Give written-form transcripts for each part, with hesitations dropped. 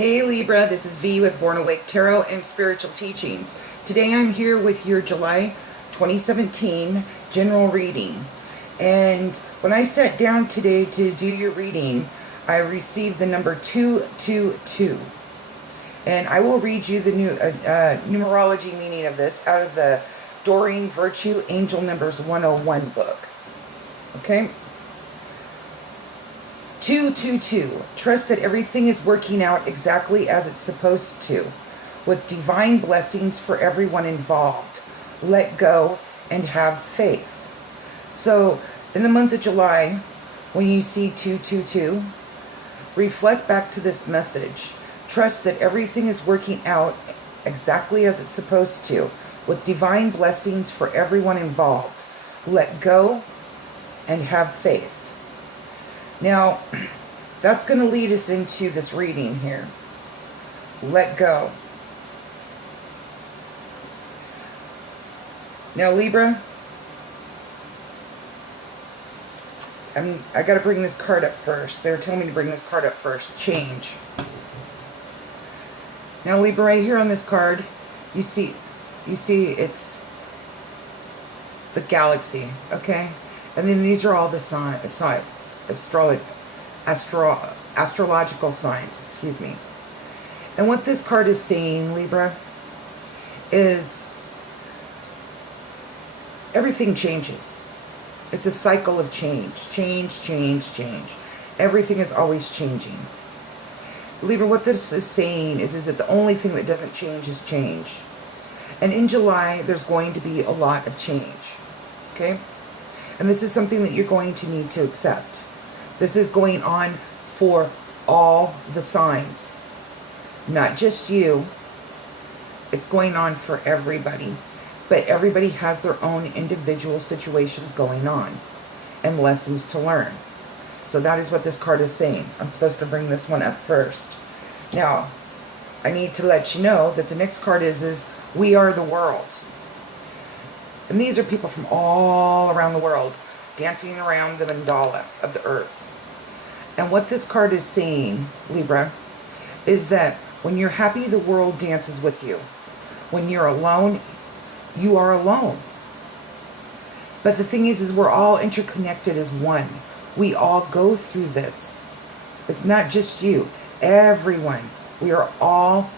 Hey Libra, this is V with Born Awake Tarot and Spiritual Teachings. Today I'm here with your July 2017 general reading. And when I sat down today to do your reading, I received the number 222. And I will read you the numerology meaning of this out of the Doreen Virtue Angel Numbers 101 book. Okay? 222. Trust that everything is working out exactly as it's supposed to, with divine blessings for everyone involved. Let go and have faith. So, in the month of July, when you see 222, reflect back to this message. Trust that everything is working out exactly as it's supposed to, with divine blessings for everyone involved. Let go and have faith. Now, that's going to lead us into this reading here. Let go. Now, Libra, I got to bring this card up first. They're telling me to bring this card up first. Change. Now, Libra, right here on this card, you see it's the galaxy, okay? And then these are all the signs. Astrological signs, excuse me. And what this card is saying, Libra, is everything changes. It's a cycle of change. Change, change, change. Everything is always changing. Libra, what this is saying is that the only thing that doesn't change is change. And in July, there's going to be a lot of change. Okay? And this is something that you're going to need to accept. This is going on for all the signs. Not just you. It's going on for everybody. But everybody has their own individual situations going on. And lessons to learn. So that is what this card is saying. I'm supposed to bring this one up first. Now, I need to let you know that the next card is we are the world. And these are people from all around the world dancing around the mandala of the earth. And what this card is saying, Libra, is that when you're happy, the world dances with you. When you're alone, you are alone. But the thing is we're all interconnected as one. We all go through this. It's not just you. Everyone. We are all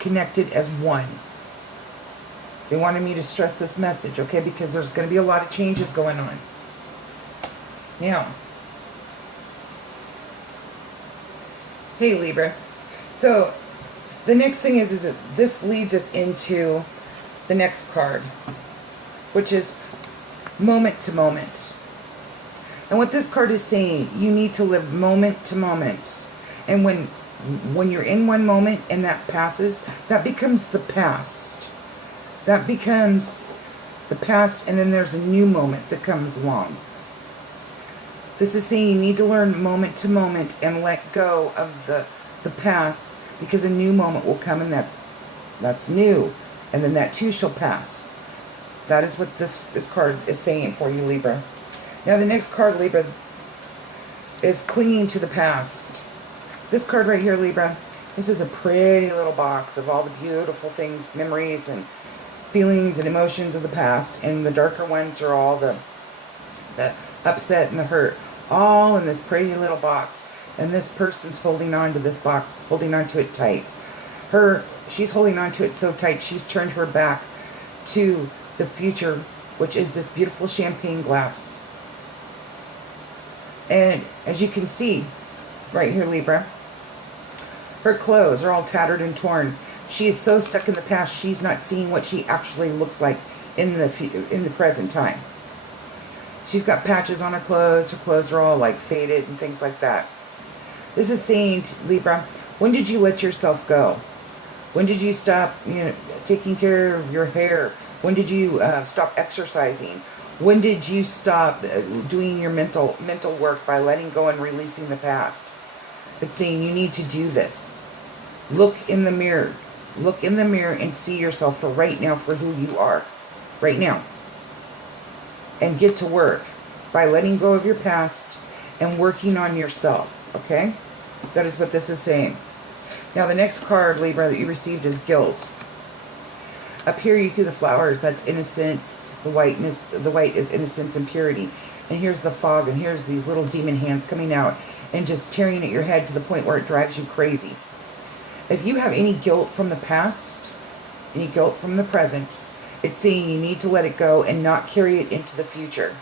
connected as one. They wanted me to stress this message, okay? Because there's going to be a lot of changes going on. Now, hey Libra. So, the next thing is that this leads us into the next card, which is moment to moment. And what this card is saying, you need to live moment to moment. And when you're in one moment and that passes, that becomes the past. That becomes the past, and then there's a new moment that comes along. This is saying you need to learn moment to moment and let go of the past, because a new moment will come, and that's new. And then that too shall pass. That is what this card is saying for you, Libra. Now the next card, Libra, is clinging to the past. This card right here, Libra, this is a pretty little box of all the beautiful things, memories and feelings and emotions of the past. And the darker ones are all the upset and the hurt. All in this pretty little box. And this person's holding on to this box, holding on to it tight. She's holding on to it so tight, she's turned her back to the future, which is this beautiful champagne glass. And as you can see, right here, Libra, her clothes are all tattered and torn. She is so stuck in the past, she's not seeing what she actually looks like in the present time. She's got patches on her clothes are all like faded and things like that. This is saying, Libra, when did you let yourself go? When did you stop, taking care of your hair? When did you stop exercising? When did you stop doing your mental work by letting go and releasing the past? It's saying you need to do this. Look in the mirror. Look in the mirror and see yourself for right now, for who you are. Right now. And get to work by letting go of your past and working on yourself. Okay? That is what this is saying. Now the next card, Libra, that you received is guilt. Up here you see the flowers. That's innocence. The whiteness, the white is innocence and purity. And here's the fog, and here's these little demon hands coming out and just tearing at your head to the point where it drives you crazy. If you have any guilt from the past, any guilt from the present, it's saying you need to let it go and not carry it into the future.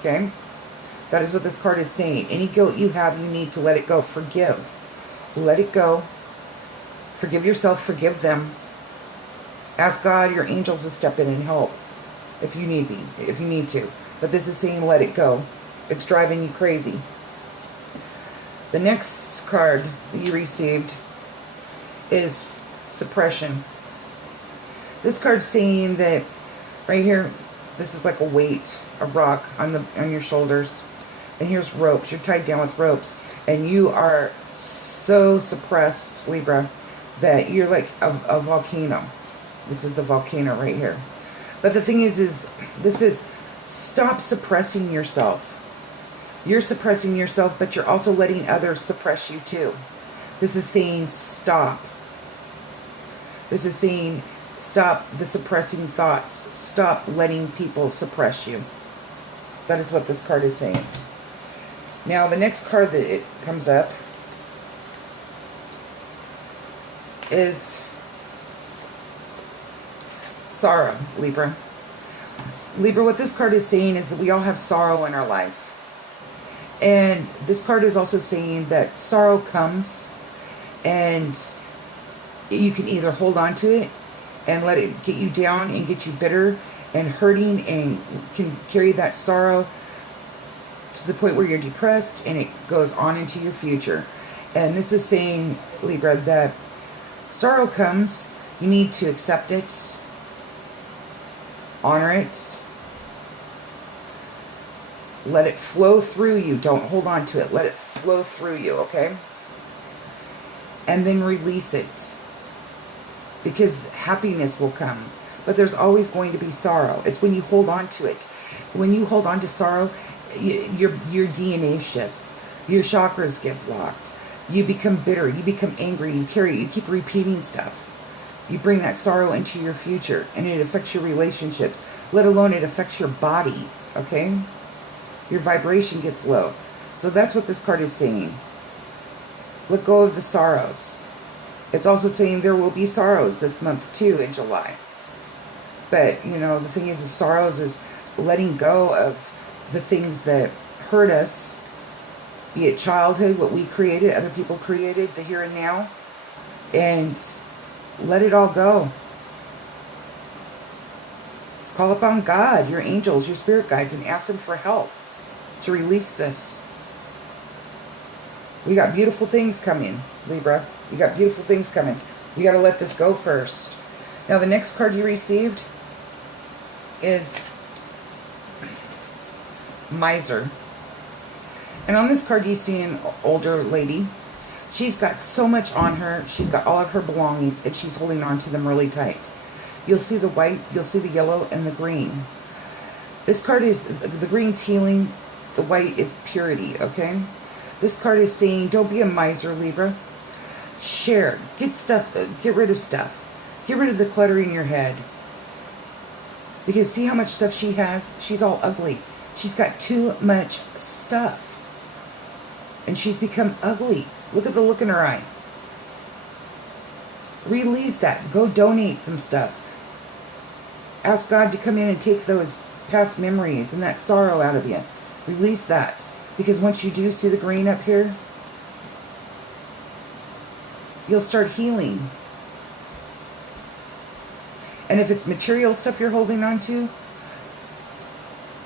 Okay? That is what this card is saying. Any guilt you have, you need to let it go. Forgive. Let it go. Forgive yourself. Forgive them. Ask God, your angels, to step in and help if you need to. But this is saying let it go. It's driving you crazy. The next card that you received is suppression. This card's saying that right here, this is like a weight, a rock on your shoulders. And here's ropes. You're tied down with ropes. And you are so suppressed, Libra, that you're like a volcano. This is the volcano right here. But the thing is this is stop suppressing yourself. You're suppressing yourself, but you're also letting others suppress you too. This is saying stop. This is saying stop the suppressing thoughts. Stop letting people suppress you. That is what this card is saying. Now, the next card that it comes up is sorrow, Libra. Libra, what this card is saying is that we all have sorrow in our life. And this card is also saying that sorrow comes and you can either hold on to it and let it get you down and get you bitter and hurting and can carry that sorrow to the point where you're depressed and it goes on into your future. And this is saying, Libra, that sorrow comes, you need to accept it, honor it, let it flow through you. Don't hold on to it. Let it flow through you, okay? And then release it. Because happiness will come. But there's always going to be sorrow. It's when you hold on to it. When you hold on to sorrow, your DNA shifts. Your chakras get blocked. You become bitter. You become angry. You keep repeating stuff. You bring that sorrow into your future. And it affects your relationships. Let alone it affects your body, okay? Your vibration gets low. So that's what this card is saying. Let go of the sorrows. It's also saying there will be sorrows this month too in July. But, you know, the thing is sorrows is letting go of the things that hurt us. Be it childhood, what we created, other people created, the here and now. And let it all go. Call upon God, your angels, your spirit guides, and ask them for help to release this. We got beautiful things coming, Libra. You got beautiful things coming. You got to let this go first. Now, the next card you received is Miser. And on this card, you see an older lady. She's got so much on her. She's got all of her belongings, and she's holding on to them really tight. You'll see the white, you'll see the yellow, and the green. This card is, the green's healing, the white is purity, okay? This card is saying, don't be a miser, Libra. Share. Get stuff, get rid of stuff. Get rid of the clutter in your head. Because see how much stuff she has? She's all ugly. She's got too much stuff. And she's become ugly. Look at the look in her eye. Release that. Go donate some stuff. Ask God to come in and take those past memories and that sorrow out of you. Release that. Because once you do see the green up here, you'll start healing. And if it's material stuff you're holding on to,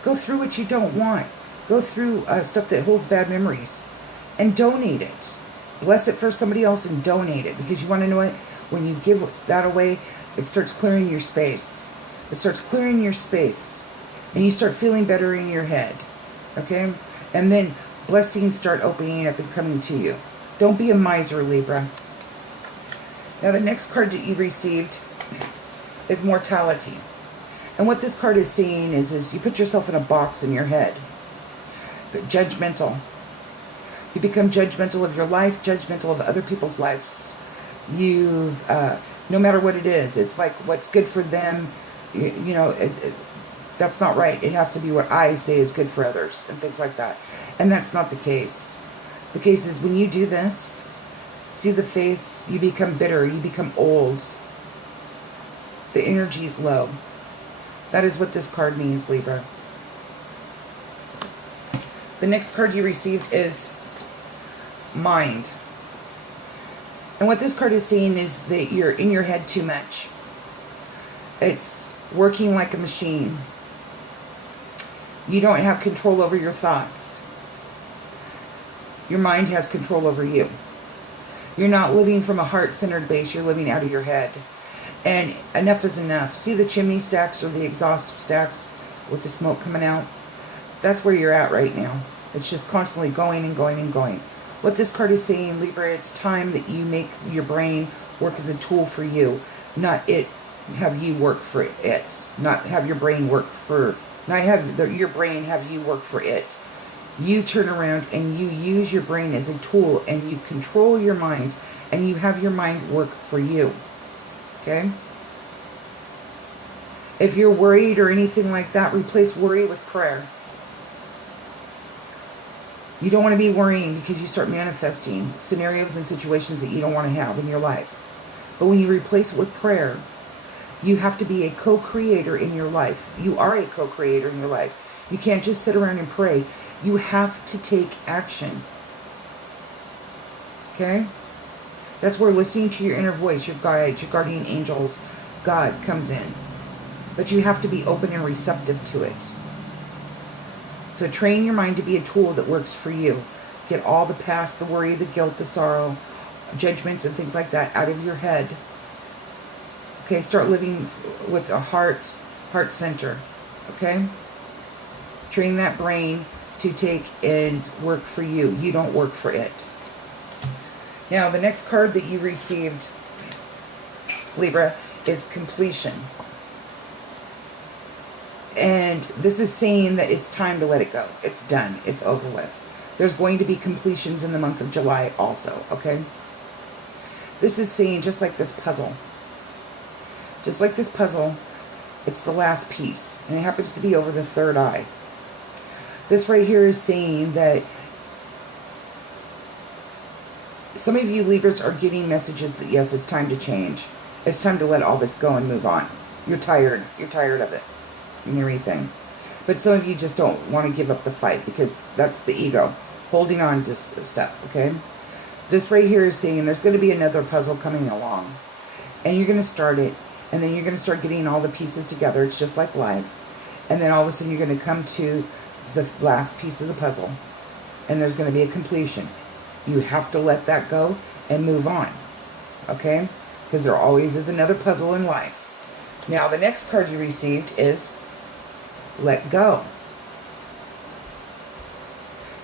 go through what you don't want. Go through stuff that holds bad memories. And donate it. Bless it for somebody else and donate it. Because you want to know what? When you give that away, it starts clearing your space. It starts clearing your space. And you start feeling better in your head. Okay? And then blessings start opening up and coming to you. Don't be a miser, Libra. Now the next card that you received is mortality. And what this card is saying is you put yourself in a box in your head. Judgmental. You become judgmental of your life, judgmental of other people's lives. You've, no matter what it is, it's like what's good for them, you know, that's not right. It has to be what I say is good for others and things like that. And that's not the case. The case is when you do this, see the face, you become bitter, you become old. The energy is low. That is what this card means, Libra. The next card you received is Mind. And what this card is saying is that you're in your head too much. It's working like a machine. You don't have control over your thoughts. Your mind has control over you. You're not living from a heart-centered base. You're living out of your head. And enough is enough. See the chimney stacks or the exhaust stacks with the smoke coming out? That's where you're at right now. It's just constantly going and going and going. What this card is saying, Libra, it's time that you make your brain work as a tool for you, not it have you work for it. Not have your brain work for, not have your brain have you work for it. You turn around and you use your brain as a tool and you control your mind and you have your mind work for you. Okay? If you're worried or anything like that, replace worry with prayer. You don't want to be worrying because you start manifesting scenarios and situations that you don't want to have in your life. But when you replace it with prayer, you have to be a co-creator in your life. You are a co-creator in your life. You can't just sit around and pray. You have to take action. Okay? That's where listening to your inner voice, your guides, your guardian angels, God comes in. But you have to be open and receptive to it. So train your mind to be a tool that works for you. Get all the past, the worry, the guilt, the sorrow, judgments and things like that out of your head. Okay, start living with a heart center. Okay? Train that brain to take and work for you. You don't work for it. Now, the next card that you received, Libra, is Completion. And this is saying that it's time to let it go. It's done. It's over with. There's going to be completions in the month of July also, okay? This is saying just like this puzzle. Just like this puzzle, it's the last piece. And it happens to be over the third eye. This right here is saying that some of you Libras are getting messages that yes, it's time to change. It's time to let all this go and move on. You're tired. You're tired of it and everything. But some of you just don't want to give up the fight because that's the ego holding on to stuff, okay? This right here is saying there's going to be another puzzle coming along. And you're going to start it. And then you're going to start getting all the pieces together. It's just like life. And then all of a sudden you're going to come to the last piece of the puzzle. And there's going to be a completion. You have to let that go and move on. Okay? Because there always is another puzzle in life. Now, the next card you received is Let Go.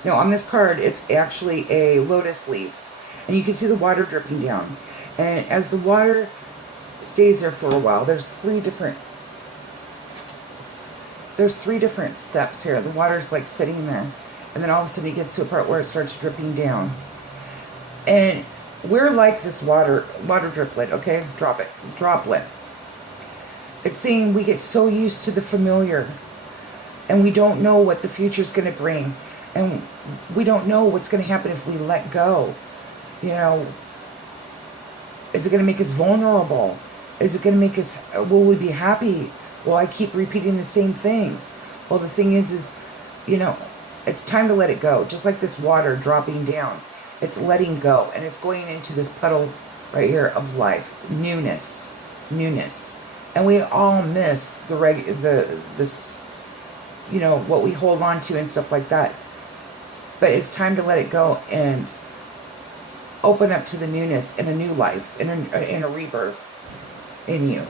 Now, on this card, it's actually a lotus leaf. And you can see the water dripping down. And as the water stays there for a while, there's three different steps here. The water's like sitting there. And then all of a sudden it gets to a part where it starts dripping down. And we're like this water driplet, okay? Droplet. It's saying we get so used to the familiar. And we don't know what the future's going to bring. And we don't know what's going to happen if we let go. You know, is it going to make us vulnerable? Is it going to make us, will we be happy? Will I keep repeating the same things? Well, the thing is, you know, it's time to let it go. Just like this water dropping down. It's letting go. And it's going into this puddle right here of life. Newness. And we all miss this, you know, what we hold on to and stuff like that. But it's time to let it go and open up to the newness in a new life, in a rebirth in you,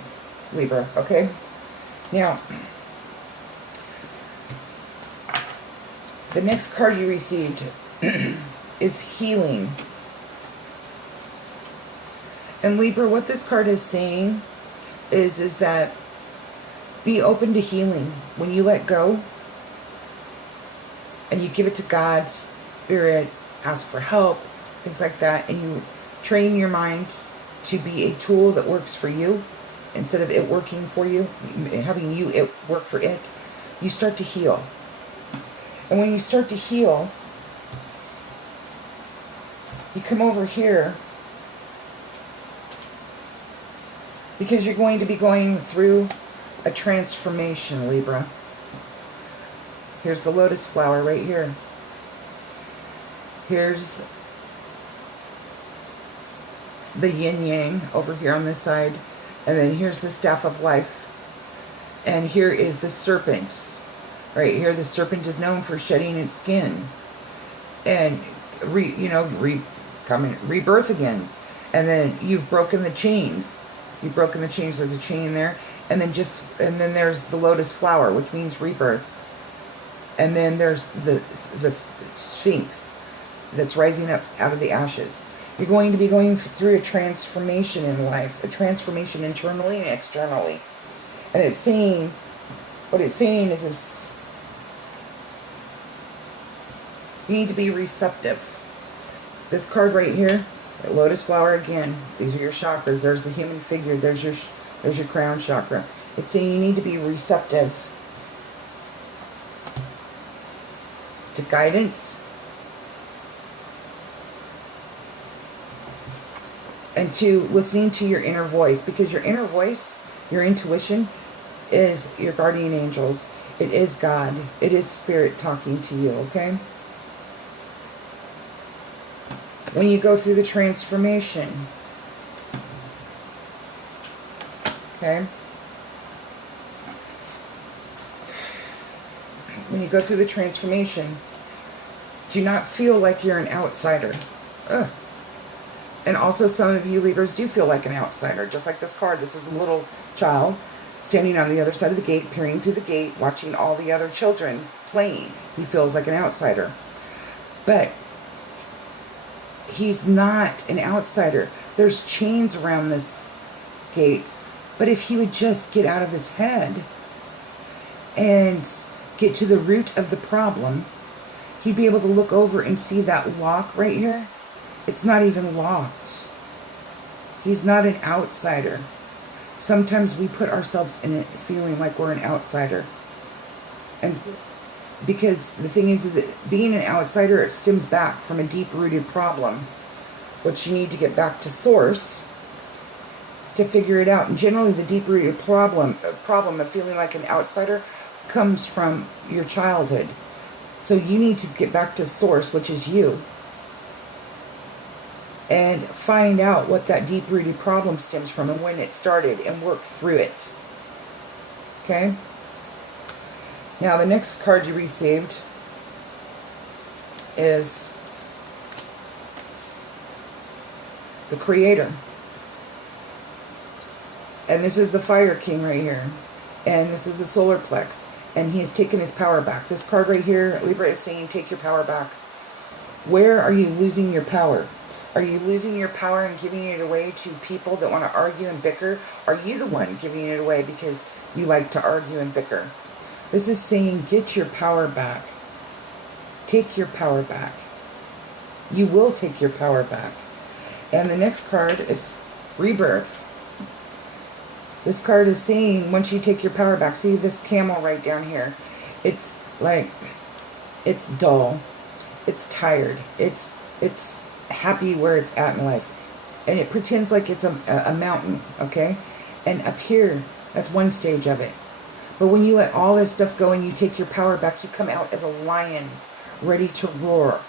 Libra, okay? Now, the next card you received is Healing. And Libra, what this card is saying is that be open to healing. When you let go and you give it to God, Spirit, ask for help, things like that, and you train your mind to be a tool that works for you instead of it working for you, having it work for it, you start to heal. And when you start to heal, you come over here because you're going to be going through a transformation, Libra. Here's the lotus flower right here. Here's the yin yang over here on this side. And then here's the staff of life. And here is the serpent. Right here, the serpent is known for shedding its skin. And, rebirth again. And then you've broken the chains. You've broken the chains. There's a chain there. And then there's the lotus flower, which means rebirth. And then there's the sphinx that's rising up out of the ashes. You're going to be going through a transformation in life, a transformation internally and externally. And it's saying, what it's saying is this, you need to be receptive. This card right here, the lotus flower again, these are your chakras. There's the human figure, there's your crown chakra. It's saying you need to be receptive to guidance and to listening to your inner voice, because your inner voice, your intuition, is your guardian angels. It is God. It is spirit talking to you, okay? When you go through the transformation, okay? When you go through the transformation, do not feel like you're an outsider. Ugh. And also some of you Libras do feel like an outsider, just like this card. This is the little child standing on the other side of the gate, peering through the gate, watching all the other children playing. He feels like an outsider. But he's not an outsider. There's chains around this gate. But if he would just get out of his head and get to the root of the problem, he'd be able to look over and see that lock right here. It's not even locked. He's not an outsider. Sometimes we put ourselves in it feeling like we're an outsider. And because the thing is that being an outsider, it stems back from a deep-rooted problem, which you need to get back to source to figure it out. And generally the deep-rooted problem of feeling like an outsider comes from your childhood. So you need to get back to source, which is you, and find out what that deep-rooted problem stems from and when it started, and work through it. Okay? Now, the next card you received is the Creator. And this is the Fire King right here. And this is the solar plex. And he has taken his power back. This card right here, Libra, is saying take your power back. Where are you losing your power? Are you losing your power and giving it away to people that want to argue and bicker? Are you the one giving it away because you like to argue and bicker? This is saying get your power back. Take your power back. You will take your power back. And the next card is Rebirth. This card is saying once you take your power back, see this camel right down here. It's like, it's dull. It's tired. It's happy where it's at in life, and it pretends like it's a mountain, okay? And up here, that's one stage of it. But when you let all this stuff go and you take your power back, you come out as a lion ready to roar.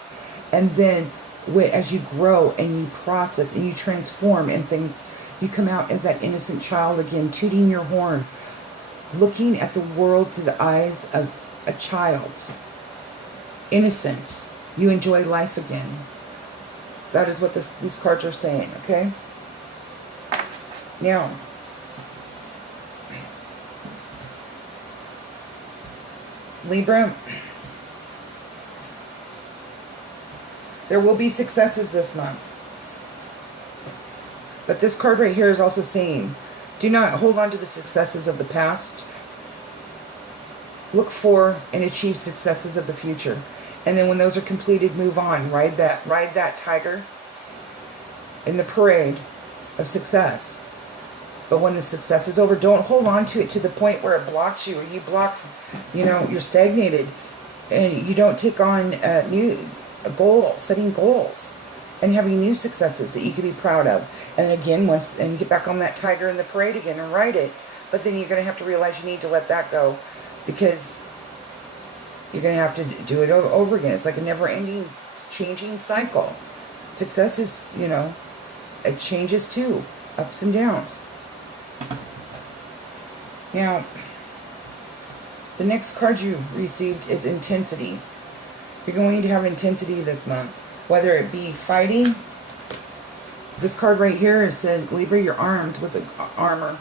And then as you grow and you process and you transform and things, you come out as that innocent child again, tooting your horn, looking at the world through the eyes of a child. Innocence. You enjoy life again. That is what these cards are saying, okay? Now, Libra, there will be successes this month. But this card right here is also saying, do not hold on to the successes of the past. Look for and achieve successes of the future. And then when those are completed, move on. Ride that tiger in the parade of success. But when the success is over, don't hold on to it to the point where it blocks you, or you block, you're stagnated, and you don't take on setting goals and having new successes that you can be proud of. And again, and get back on that tiger in the parade again and ride it. But then you're going to have to realize you need to let that go, because you're going to have to do it over again. It's like a never-ending changing cycle. Success is, it changes too, ups and downs. Now, the next card you received is intensity. You're going to have intensity this month, whether it be fighting. This card right here, it says, Libra, you're armed with armor.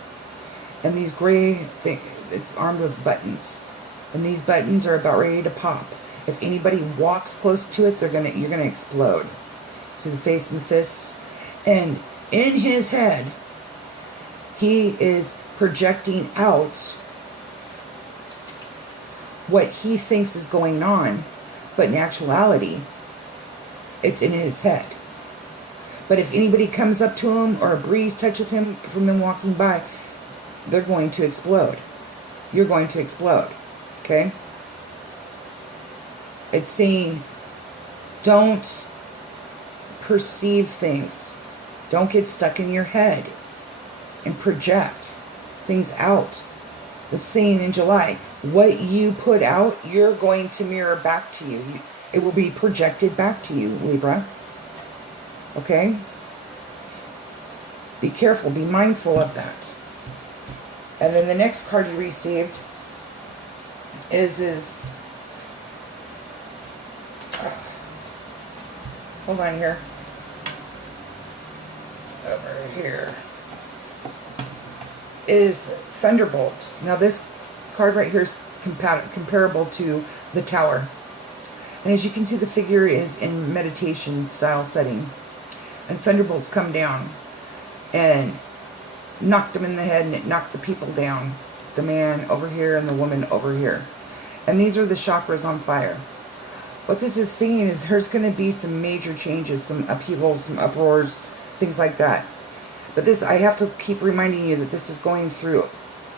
And these gray things, it's armed with buttons. And these buttons are about ready to pop. If anybody walks close to it, you're gonna explode. See the face and the fists? And in his head, he is projecting out what he thinks is going on, but in actuality, it's in his head. But if anybody comes up to him, or a breeze touches him from him walking by, they're going to explode. You're going to explode. Okay? It's saying, don't perceive things. Don't get stuck in your head and project things out. The saying in July, what you put out, you're going to mirror back to you. It will be projected back to you, Libra. Okay? Be careful. Be mindful of that. And then the next card you received is hold on here. It's over here. Is Thunderbolt. Now this card right here is comparable to the Tower. And as you can see, the figure is in meditation style setting. And thunderbolts come down and knocked him in the head, and it knocked the people down. The man over here and the woman over here. And these are the chakras on fire. What this is saying is there's going to be some major changes, some upheavals, some uproars, things like that. But this, I have to keep reminding you that this is going through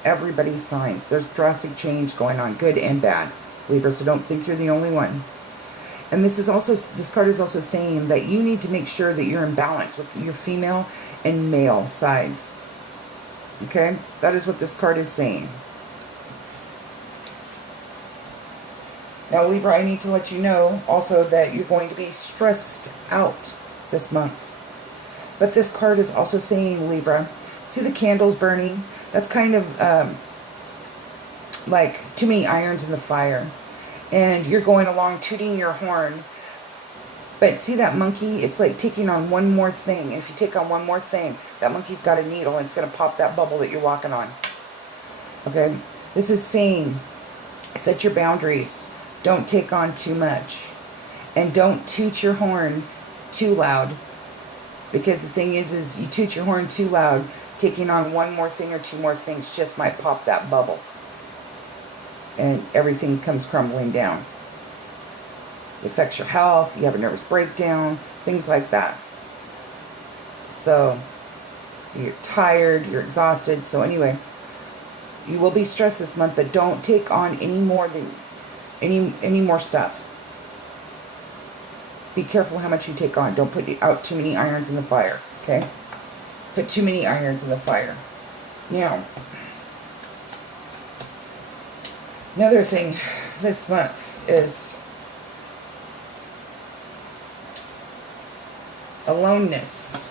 everybody's signs. There's drastic change going on, good and bad, Libra, so don't think you're the only one. And this card is also saying that you need to make sure that you're in balance with your female and male sides. Okay? That is what this card is saying. Now, Libra, I need to let you know also that you're going to be stressed out this month. But this card is also saying, Libra, see the candles burning? That's kind of like too many irons in the fire. And you're going along tooting your horn. But see that monkey? It's like taking on one more thing. And if you take on one more thing, that monkey's got a needle and it's going to pop that bubble that you're walking on. Okay? This is saying, set your boundaries. Don't take on too much. And don't toot your horn too loud. Because the thing is you toot your horn too loud, taking on one more thing or two more things just might pop that bubble. And everything comes crumbling down. It affects your health, you have a nervous breakdown, things like that. So, you're tired, you're exhausted. So anyway, you will be stressed this month, but don't take on any more stuff. Be careful how much you take on. Don't put out too many irons in the fire, okay? Put too many irons in the fire. Now, another thing this month is aloneness.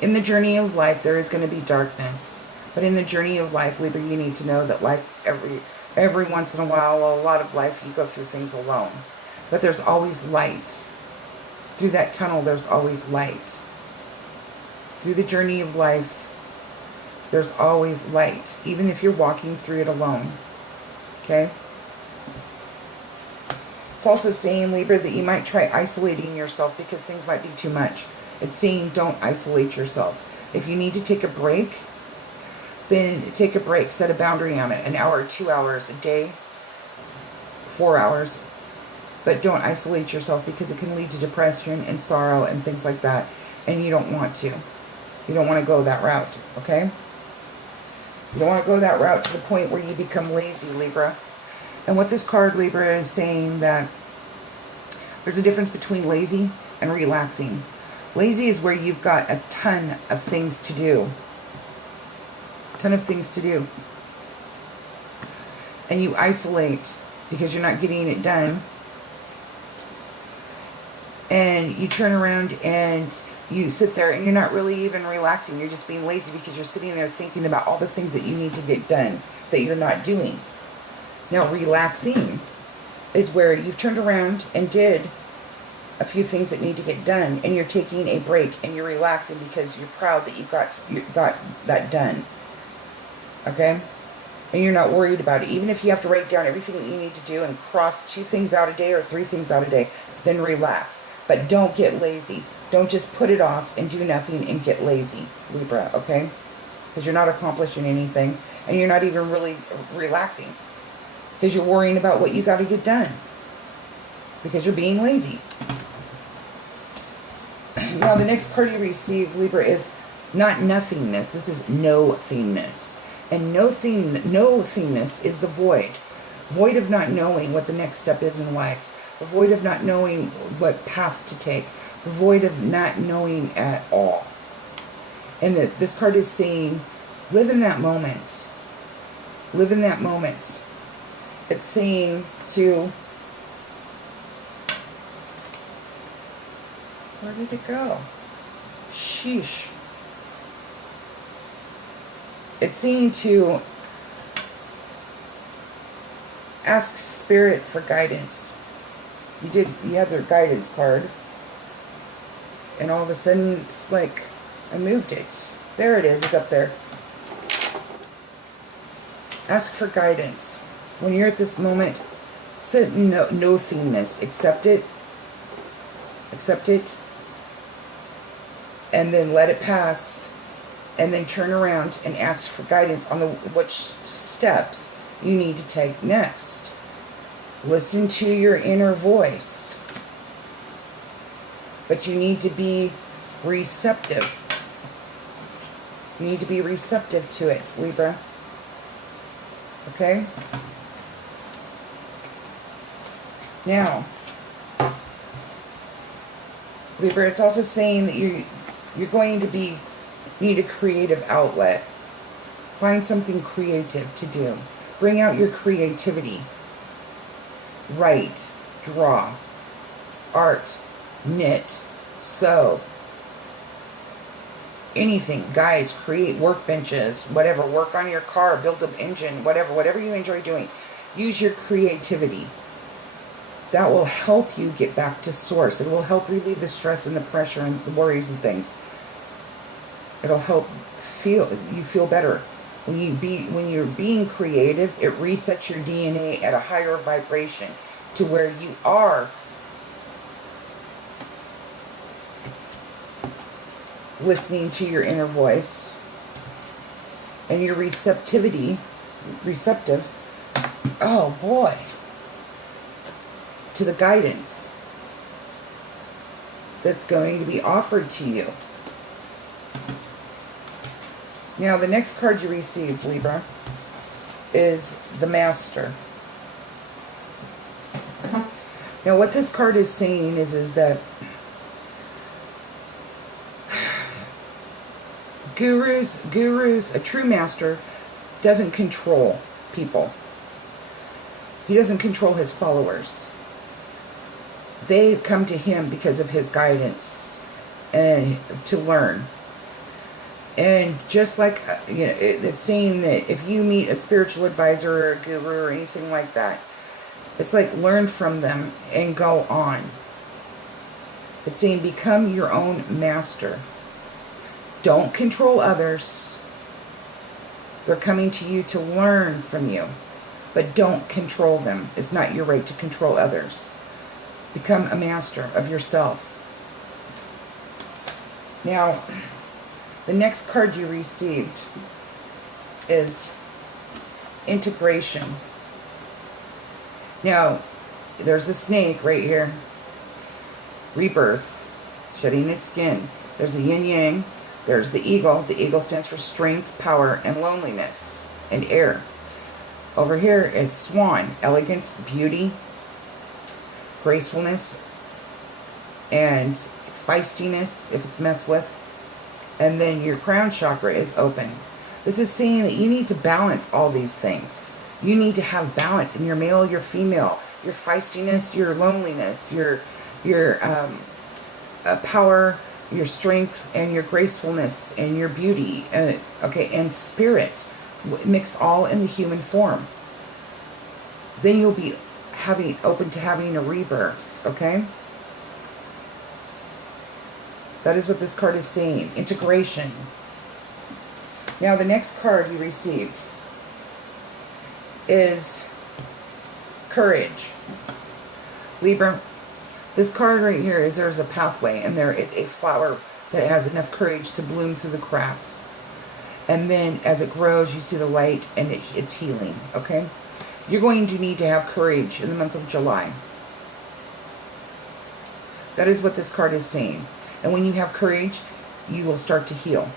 In the journey of life, there is going to be darkness. But in the journey of life, Libra, you need to know that life, every once in a while, a lot of life, you go through things alone. But there's always light. Through that tunnel, there's always light. Through the journey of life, there's always light. Even if you're walking through it alone. Okay? It's also saying, Libra, that you might try isolating yourself because things might be too much. It's saying don't isolate yourself. If you need to take a break, then take a break. Set a boundary on it. An hour, 2 hours, a day, 4 hours. But don't isolate yourself, because it can lead to depression and sorrow and things like that. And you don't want to. You don't want to go that route, okay? You don't want to go that route to the point where you become lazy, Libra. And what this card, Libra, is saying that there's a difference between lazy and relaxing. Lazy is where you've got a ton of things to do. A ton of things to do. And you isolate because you're not getting it done. And you turn around and you sit there and you're not really even relaxing. You're just being lazy because you're sitting there thinking about all the things that you need to get done that you're not doing. Now, relaxing is where you've turned around and did a few things that need to get done, and you're taking a break and you're relaxing because you're proud that you got that done. Okay? And you're not worried about it. Even if you have to write down everything that you need to do and cross 2 things out a day or 3 things out a day, then relax. But don't get lazy. Don't just put it off and do nothing and get lazy, Libra, okay? Because you're not accomplishing anything, and you're not even really relaxing. Because you're worrying about what you got to get done. Because you're being lazy. Now, the next card you receive, Libra, is not nothingness. This is no-thingness. And no-thingness is the void. Void of not knowing what the next step is in life. The void of not knowing what path to take. The void of not knowing at all. And that this card is saying, live in that moment. Live in that moment. It's saying to... Where did it go? Sheesh. It's saying to ask Spirit for guidance. You had their guidance card. And all of a sudden, it's like, I moved it. There it is. It's up there. Ask for guidance. When you're at this moment, sit in no-thingness. Accept it. Accept it. And then let it pass. And then turn around and ask for guidance on which steps you need to take next. Listen to your inner voice. But you need to be receptive. You need to be receptive to it, Libra. Okay? Now, Libra, it's also saying that you're going to need a creative outlet. Find something creative to do. Bring out your creativity. Write, draw, art, knit, sew, anything. Guys, create workbenches, whatever. Work on your car, build an engine, whatever you enjoy doing. Use your creativity. That will help you get back to source. It will help relieve the stress and the pressure and the worries and things. It'll help you feel better. When you're being creative, it resets your DNA at a higher vibration to where you are listening to your inner voice, and your receptive, oh boy, to the guidance that's going to be offered to you. Now, the next card you receive, Libra, is the Master. Now, what this card is saying is that gurus, a true master doesn't control people. He doesn't control his followers. They come to him because of his guidance and to learn. And just like, it's saying that if you meet a spiritual advisor or a guru or anything like that, it's like learn from them and go on. It's saying become your own master. Don't control others. They're coming to you to learn from you. But don't control them. It's not your right to control others. Become a master of yourself. Now, the next card you received is integration. Now, there's the snake right here. Rebirth. Shedding its skin. There's a yin-yang. There's the eagle. The eagle stands for strength, power, and loneliness, and air. Over here is swan. Elegance, beauty, gracefulness, and feistiness, if it's messed with. And then your crown chakra is open. This is saying that you need to balance all these things. You need to have balance in your male, your female, your feistiness, your loneliness, your power, your strength, and your gracefulness, and your beauty, okay, and spirit, mixed all in the human form. Then you'll be open to having a rebirth, okay? That is what this card is saying. Integration. Now, the next card you received is courage. Libra, this card right here is there's a pathway, and there is a flower that has enough courage to bloom through the cracks. And then as it grows, you see the light, and it's healing, okay? You're going to need to have courage in the month of July. That is what this card is saying. And when you have courage, you will start to heal.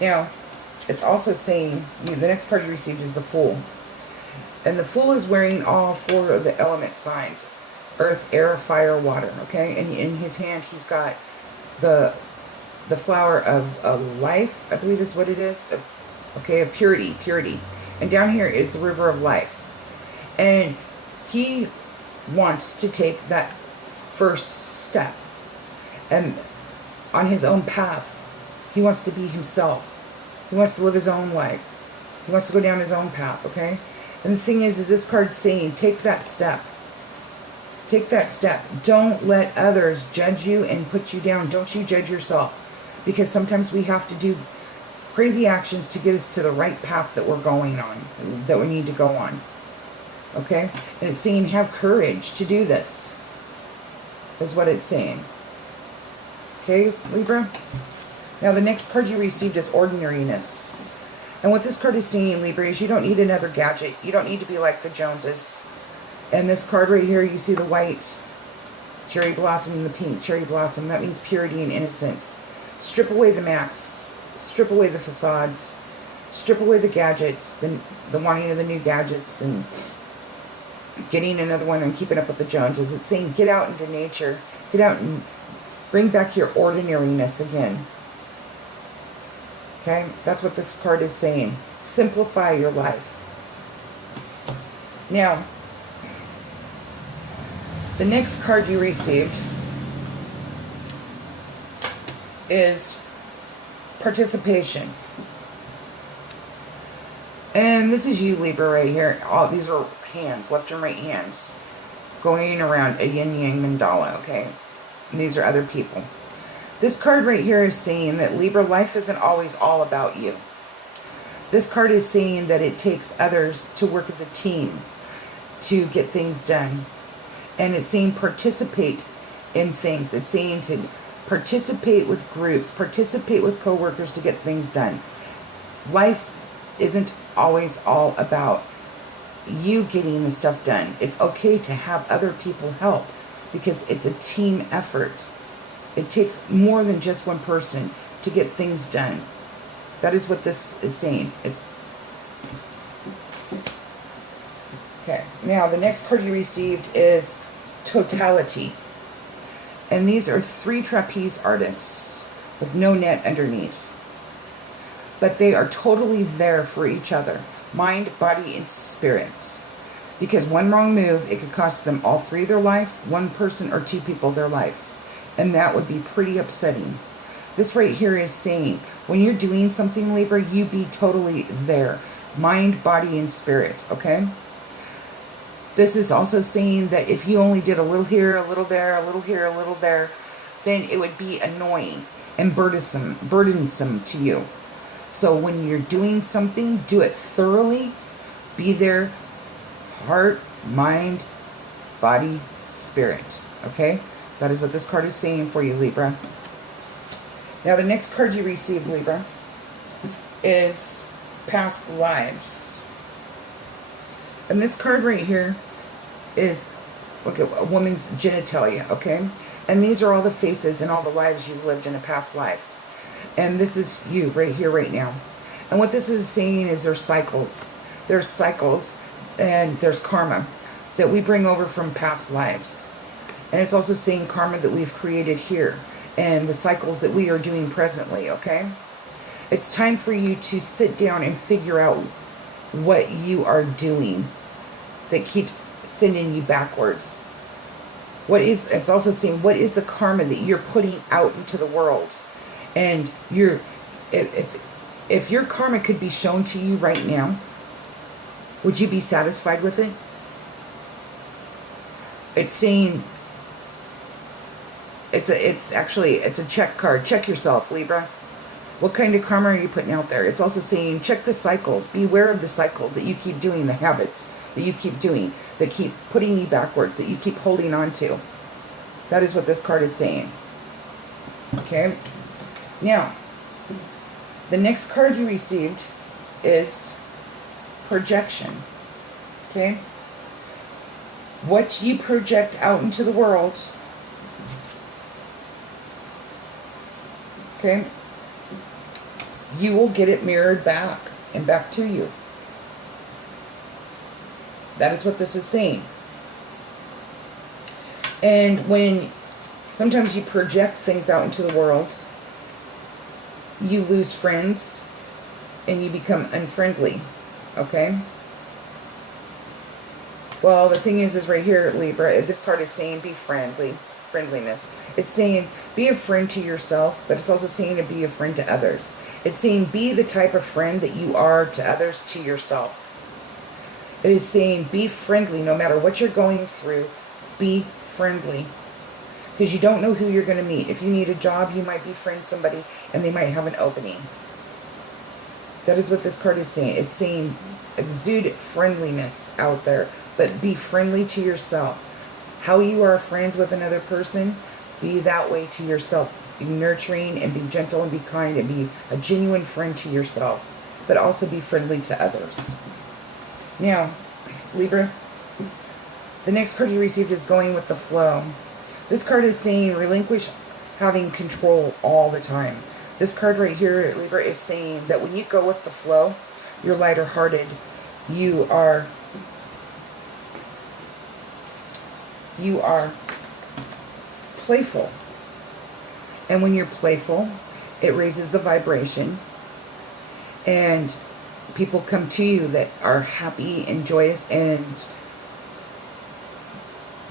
Now, it's also saying, the next card you received is the Fool. And the Fool is wearing all 4 of the element signs. Earth, air, fire, water, okay? And in his hand, he's got the flower of life, I believe is what it is. Okay, of purity. And down here is the river of life. And he wants to take that first step. And on his own path, he wants to be himself. He wants to live his own life. He wants to go down his own path, okay? And the thing is this card's saying, take that step. Take that step. Don't let others judge you and put you down. Don't you judge yourself. Because sometimes we have to do crazy actions to get us to the right path that we're going on, that we need to go on. Okay? And it's saying, have courage to do this. Is what it's saying. Okay, Libra? Now, the next card you received is ordinariness. And what this card is saying, Libra, is you don't need another gadget. You don't need to be like the Joneses. And this card right here, you see the white cherry blossom and the pink cherry blossom. That means purity and innocence. Strip away the masks. Strip away the facades. Strip away the gadgets. The wanting of the new gadgets and getting another one and keeping up with the Joneses. It's saying get out into nature. Get out and bring back your ordinariness again. Okay? That's what this card is saying. Simplify your life. Now, the next card you received is participation. And this is you, Libra, right here. Oh, these are hands, left and right hands, going around a yin-yang mandala, okay? And these are other people. This card right here is saying that, Libra, life isn't always all about you. This card is saying that it takes others to work as a team to get things done. And it's saying participate in things. It's saying to participate with groups, participate with coworkers to get things done. Life isn't always all about you getting the stuff done. It's okay to have other people help because it's a team effort. It takes more than just one person to get things done. That is what this is saying. Okay. Now, the next card you received is totality. And these are 3 trapeze artists with no net underneath. But they are totally there for each other. Mind, body, and spirit. Because one wrong move, it could cost them all 3 their life, 1 person or 2 people their life. And that would be pretty upsetting. This right here is saying, when you're doing something, Libra, you be totally there. Mind, body, and spirit, okay? This is also saying that if you only did a little here, a little there, a little here, a little there, then it would be annoying and burdensome to you. So when you're doing something, do it thoroughly. Be there, heart, mind, body, spirit, okay? That is what this card is saying for you, Libra. Now, the next card you receive, Libra, is past lives. And this card right here is, look at a woman's genitalia, okay? And these are all the faces and all the lives you've lived in a past life. And this is you right here, right now. And what this is saying is there's cycles. There's cycles and there's karma that we bring over from past lives. And it's also saying karma that we've created here and the cycles that we are doing presently, okay? It's time for you to sit down and figure out what you are doing that keeps sending you backwards. It's also saying, what is the karma that you're putting out into the world? And if your karma could be shown to you right now, would you be satisfied with it? It's saying, it's a check card. Check yourself, Libra. What kind of karma are you putting out there? It's also saying, check the cycles. Be aware of the cycles that you keep doing, the habits that you keep doing, that keep putting you backwards, that you keep holding on to. That is what this card is saying. Okay? Now, the next card you received is projection. Okay? What you project out into the world, okay, you will get it mirrored back and back to you. That is what this is saying. And when sometimes you project things out into the world, you lose friends and you become unfriendly. Okay? Well, the thing is right here, Libra, this card is saying be friendly. Friendliness. It's saying be a friend to yourself, but it's also saying to be a friend to others. It's saying be the type of friend that you are to others, to yourself. It is saying be friendly no matter what you're going through. Be friendly. Because you don't know who you're going to meet. If you need a job, you might befriend somebody and they might have an opening. That is what this card is saying. It's saying exude friendliness out there, but be friendly to yourself. How you are friends with another person, be that way to yourself. Be nurturing and be gentle and be kind and be a genuine friend to yourself, but also be friendly to others. Now, Libra, the next card you received is going with the flow. This card is saying relinquish having control all the time. This card right here, Libra, is saying that when you go with the flow, you're lighter hearted. You are playful. And when you're playful, it raises the vibration. And people come to you that are happy and joyous, and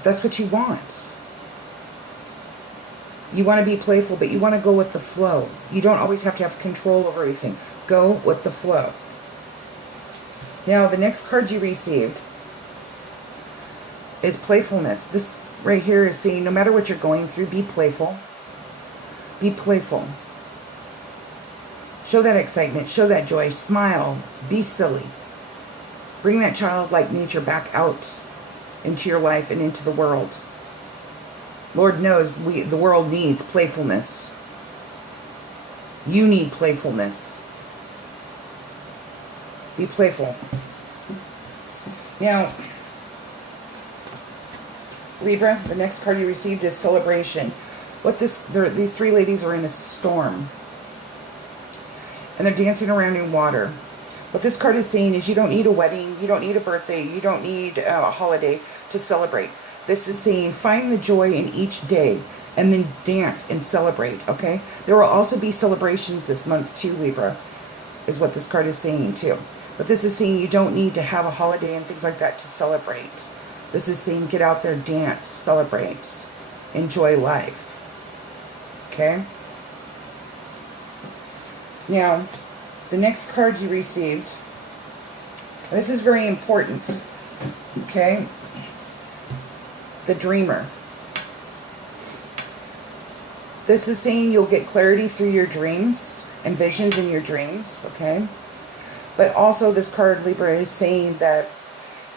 that's what you want. You want to be playful, but you want to go with the flow. You don't always have to have control over everything. Go with the flow. Now, the next card you received is playfulness. This right here is saying no matter what you're going through, be playful. Be playful. Show that excitement. Show that joy. Smile. Be silly. Bring that childlike nature back out into your life and into the world. Lord knows the world needs playfulness. You need playfulness. Be playful. Now, Libra, the next card you received is celebration. These three ladies are in a storm. And they're dancing around in water. What this card is saying is you don't need a wedding, you don't need a birthday, you don't need a holiday to celebrate. This is saying find the joy in each day and then dance and celebrate, okay? There will also be celebrations this month too, Libra, is what this card is saying too. But this is saying you don't need to have a holiday and things like that to celebrate. This is saying get out there, dance, celebrate, enjoy life, okay? Now, the next card you received, this is very important, okay? The Dreamer. This is saying you'll get clarity through your dreams and visions in your dreams, okay? But also this card, Libra, is saying that,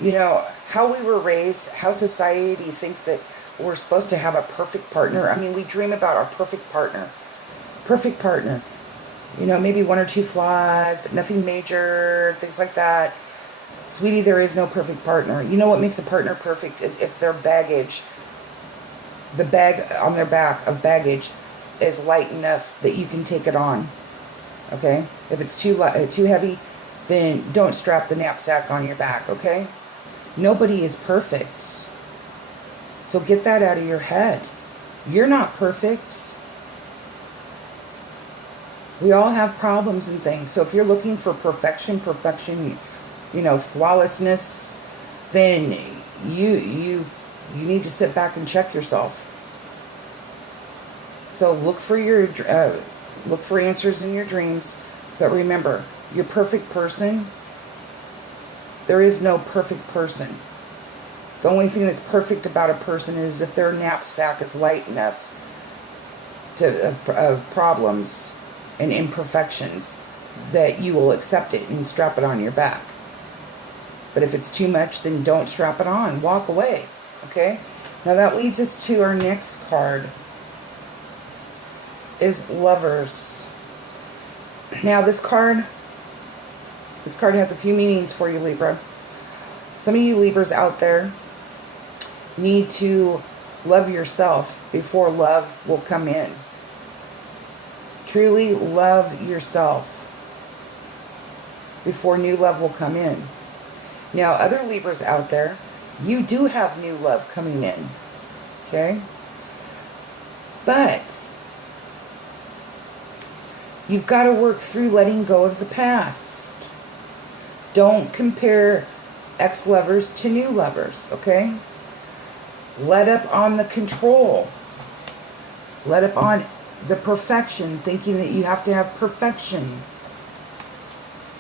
you know, how we were raised, how society thinks that we're supposed to have a perfect partner. I mean, we dream about our perfect partner. Perfect partner. You know, maybe one or two flaws, but nothing major, things like that. Sweetie, there is no perfect partner. You know what makes a partner perfect is if their baggage, the bag on their back of baggage, is light enough that you can take it on. Okay? If it's too heavy, then don't strap the knapsack on your back, okay? Nobody is perfect. So get that out of your head. You're not perfect. We all have problems and things. So if you're looking for perfection, you know, flawlessness, then you need to sit back and check yourself. So look for answers in your dreams, but remember, your perfect person, there is no perfect person. The only thing that's perfect about a person is if their knapsack is light enough of problems and imperfections that you will accept it and strap it on your back. But if it's too much, then don't strap it on. Walk away. Okay? Now that leads us to our next card. Is Lovers. Now this card has a few meanings for you, Libra. Some of you Libras out there need to love yourself before love will come in. Truly love yourself before new love will come in. Now, other Libras out there, you do have new love coming in. Okay? But you've got to work through letting go of the past. Don't compare ex-lovers to new lovers, okay? Let up on the control. Let up on the perfection, thinking that you have to have perfection.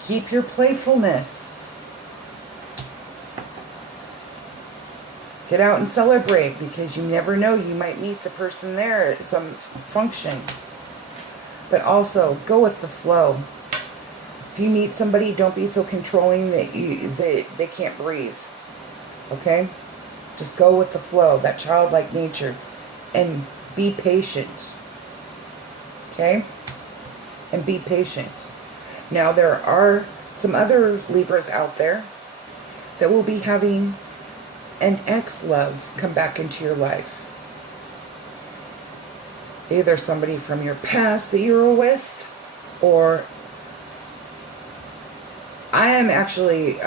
Keep your playfulness. Get out and celebrate, because you never know, you might meet the person there at some function. But also, go with the flow. If you meet somebody, don't be so controlling that they can't breathe. Okay? Just go with the flow, that childlike nature. And be patient. Okay? And be patient. Now, there are some other Libras out there that will be having an ex-love come back into your life. Either somebody from your past that you were with, or I'm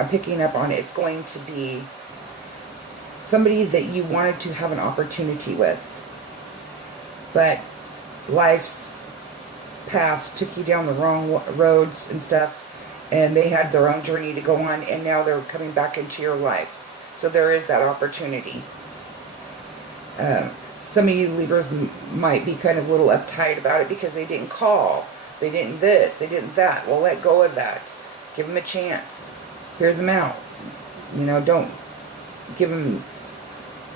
picking up on it. It's going to be somebody that you wanted to have an opportunity with, but life's past took you down the wrong roads and stuff, and they had their own journey to go on, and now they're coming back into your life. So there is that opportunity. Some of you Libras might be kind of a little uptight about it because they didn't call. They didn't this. They didn't that. Well, let go of that. Give them a chance. Hear them out. You know, don't give them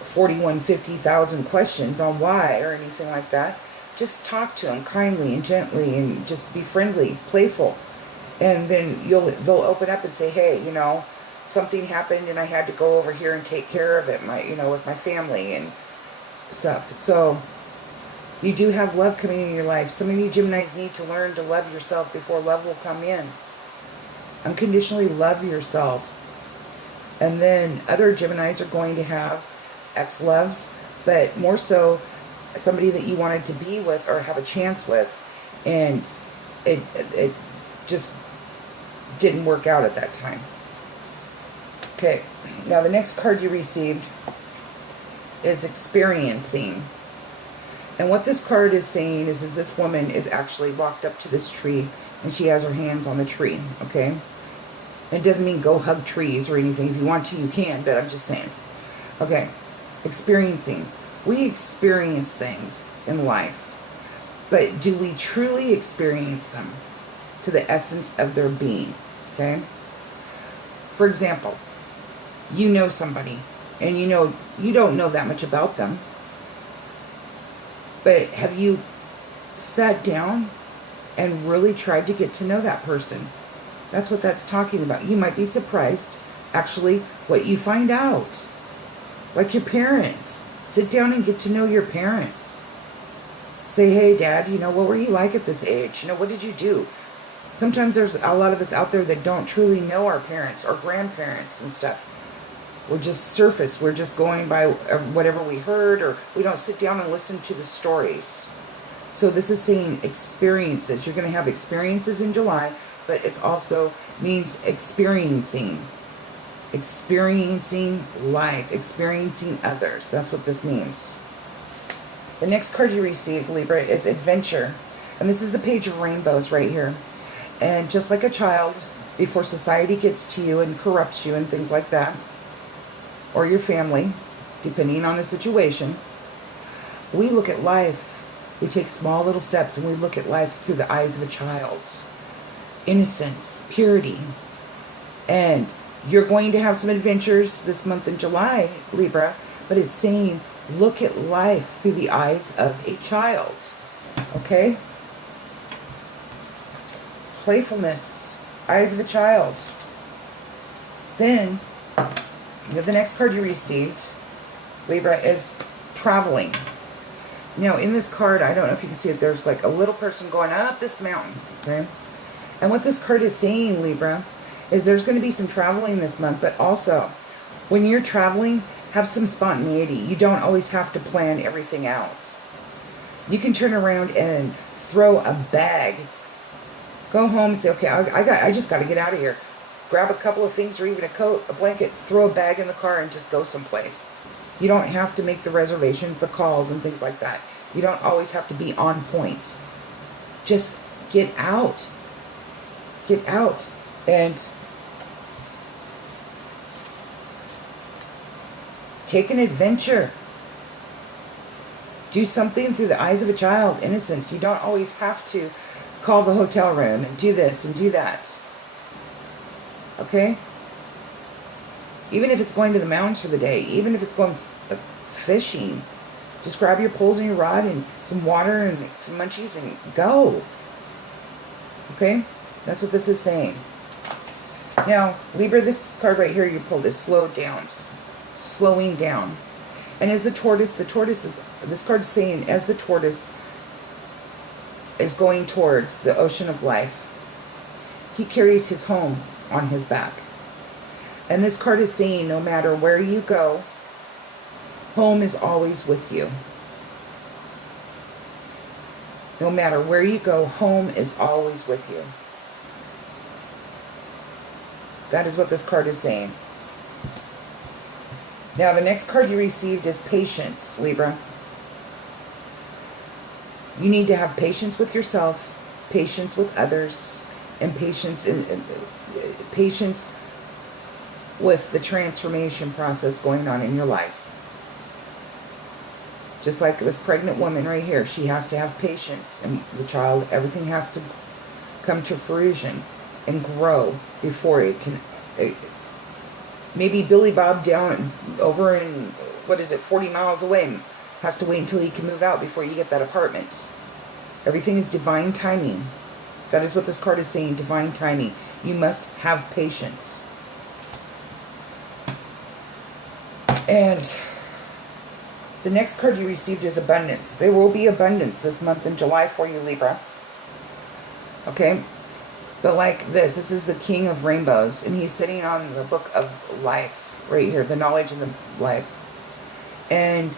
50,000 questions on why or anything like that. Just talk to them kindly and gently, and just be friendly, playful. And then they'll open up and say, hey, you know, something happened and I had to go over here and take care of it, with my family and stuff. So you do have love coming in your life. Some of you Geminis need to learn to love yourself before love will come in. Unconditionally love yourselves. And then other Geminis are going to have ex-loves, but more so somebody that you wanted to be with or have a chance with, and it just didn't work out at that time. Okay, now the next card you received is Experiencing. And what this card is saying is this woman is actually walked up to this tree and she has her hands on the tree, okay? It doesn't mean go hug trees or anything. If you want to, you can, but I'm just saying. Okay, experiencing. We experience things in life, but do we truly experience them to the essence of their being, okay? For example, you know somebody, and you don't know that much about them, but have you sat down and really tried to get to know that person? That's what that's talking about. You might be surprised, actually, what you find out. Like your parents. Sit down and get to know your parents. Say, hey, Dad, what were you like at this age? What did you do? Sometimes there's a lot of us out there that don't truly know our parents or grandparents and stuff. We're just surface. We're just going by whatever we heard, or we don't sit down and listen to the stories. So this is saying experiences. You're going to have experiences in July, but it also means experiencing life, experiencing others. That's what this means. The next card you received, Libra, is adventure. And this is the Page of Rainbows right here. And just like a child, before society gets to you and corrupts you and things like that, or your family, depending on the situation, we look at life. We take small little steps and we look at life through the eyes of a child. Innocence, purity. And you're going to have some adventures this month in July, Libra, but it's saying look at life through the eyes of a child. Okay? Playfulness, eyes of a child. Then, the next card you received, Libra, is traveling. Now, in this card, I don't know if you can see it, there's like a little person going up this mountain, okay? And what this card is saying, Libra, is there's going to be some traveling this month, but also, when you're traveling, have some spontaneity. You don't always have to plan everything out. You can turn around and throw a bag. Go home and say, okay, I just got to get out of here. Grab a couple of things, or even a coat, a blanket, throw a bag in the car and just go someplace. You don't have to make the reservations, the calls, and things like that. You don't always have to be on point. Just get out. Get out. And take an adventure. Do something through the eyes of a child, innocent. You don't always have to call the hotel room and do this and do that. Okay? Even if it's going to the mountains for the day, even if it's going fishing, just grab your poles and your rod and some water and some munchies and go. Okay? That's what this is saying. Now, Libra, this card right here you pulled is slowed down. Slowing down. And as the tortoise is, this card's saying, as the tortoise is going towards the ocean of life, he carries his home on his back. And this card is saying, no matter where you go, home is always with you. No matter where you go, home is always with you. That is what this card is saying. Now, the next card you received is patience, Libra. You need to have patience with yourself, patience with others, and patience with the transformation process going on in your life. Just like this pregnant woman right here, she has to have patience, and the child, everything has to come to fruition and grow before it can. Maybe Billy Bob down over in, 40 miles away, has to wait until he can move out before you get that apartment. Everything is divine timing. That is what this card is saying, divine timing. You must have patience. And the next card you received is abundance. There will be abundance this month in July for you, Libra. Okay? But like this is the King of Rainbows, and he's sitting on the book of life right here, the knowledge of the life. And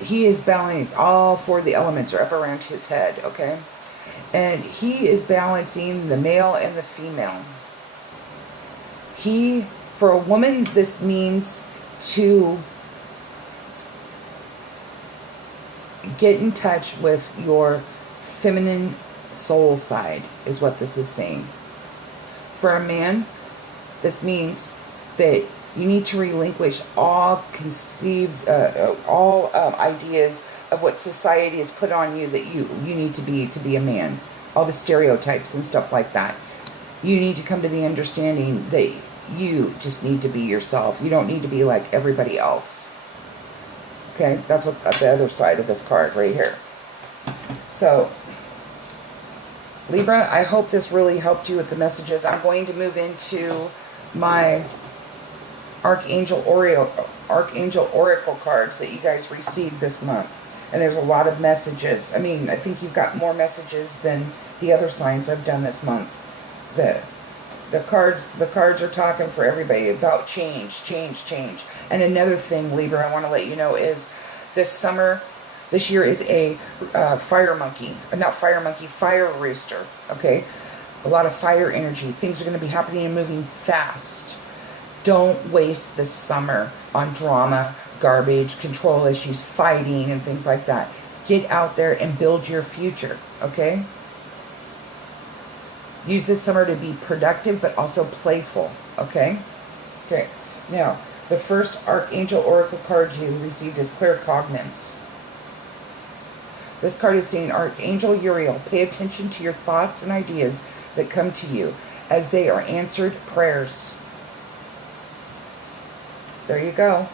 he is balancing, all four of the elements are up around his head, okay? And he is balancing the male and the female. For a woman, this means to get in touch with your feminine soul side, is what this is saying. For a man, this means that you need to relinquish all ideas of what society has put on you that you need to be a man. All the stereotypes and stuff like that. You need to come to the understanding that you just need to be yourself. You don't need to be like everybody else. Okay, that's what the other side of this card right here. So, Libra, I hope this really helped you with the messages. I'm going to move into my Archangel Oracle cards that you guys received this month. And there's a lot of messages. I mean, I think you've got more messages than the other signs I've done this month. The cards are talking for everybody about change, change, change. And another thing, Libra, I want to let you know is this year is a fire monkey. Not fire monkey, fire rooster. Okay? A lot of fire energy. Things are going to be happening and moving fast. Don't waste this summer on drama, garbage, control issues, fighting, and things like that. Get out there and build your future. Okay? Use this summer to be productive, but also playful. Okay? Okay. Now, the first Archangel Oracle card you received is Claircognance. This card is saying, Archangel Uriel, pay attention to your thoughts and ideas that come to you, as they are answered prayers. There you go.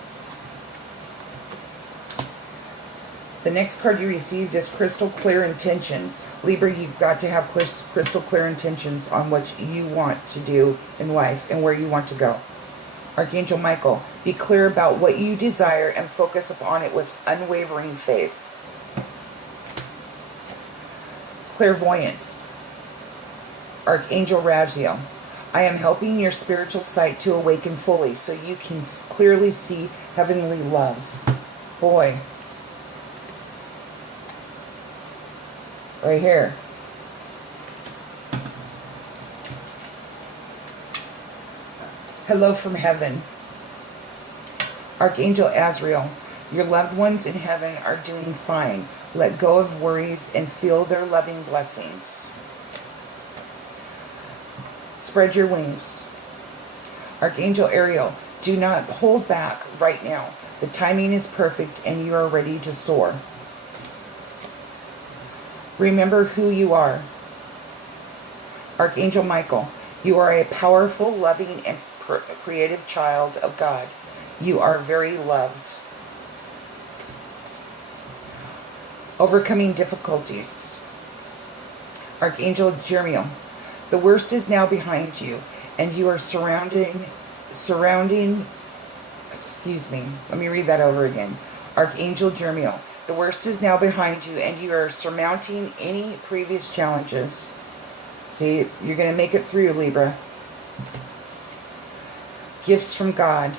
The next card you received is Crystal Clear Intentions. Libra, you've got to have crystal clear intentions on what you want to do in life and where you want to go. Archangel Michael, be clear about what you desire and focus upon it with unwavering faith. Clairvoyance. Archangel Raziel, I am helping your spiritual sight to awaken fully so you can clearly see heavenly love. Boy. Right here. Hello from heaven. Archangel Azrael, your loved ones in heaven are doing fine. Let go of worries and feel their loving blessings. Spread your wings. Archangel Ariel, do not hold back right now. The timing is perfect and you are ready to soar. Remember who you are. Archangel Michael, you are a powerful, loving, and creative child of God. You are very loved. Overcoming difficulties. Archangel Jeremiel, the worst is now behind you, and you are let me read that over again. Archangel Jeremiel, the worst is now behind you, and you are surmounting any previous challenges. See, you're going to make it through, Libra. Gifts from God.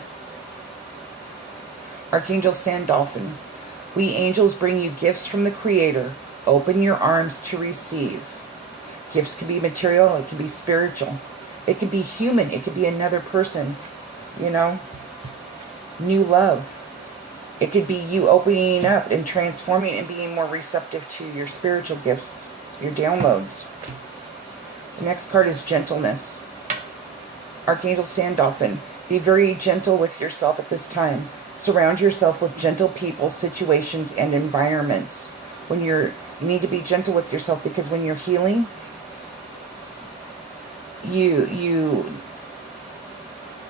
Archangel Sandolphin, we angels bring you gifts from the Creator. Open your arms to receive. Gifts can be material, it can be spiritual. It can be human, it could be another person, you know. New love. It could be you opening up and transforming and being more receptive to your spiritual gifts, your downloads. The next card is gentleness. Archangel Sandolphin, be very gentle with yourself at this time. Surround yourself with gentle people, situations, and environments. You need to be gentle with yourself, because when you're healing, you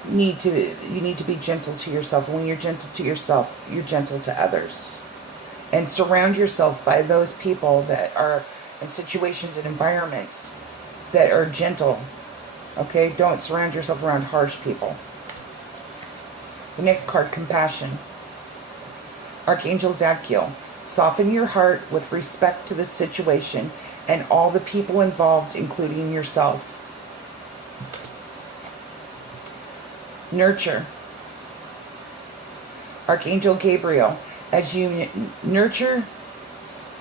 need to be gentle to yourself. And when you're gentle to yourself, you're gentle to others. And surround yourself by those people that are in situations and environments that are gentle. Okay? Don't surround yourself around harsh people. The next card, compassion. Archangel Zadkiel, soften your heart with respect to the situation and all the people involved, including yourself. Nurture. Archangel Gabriel, as you nurture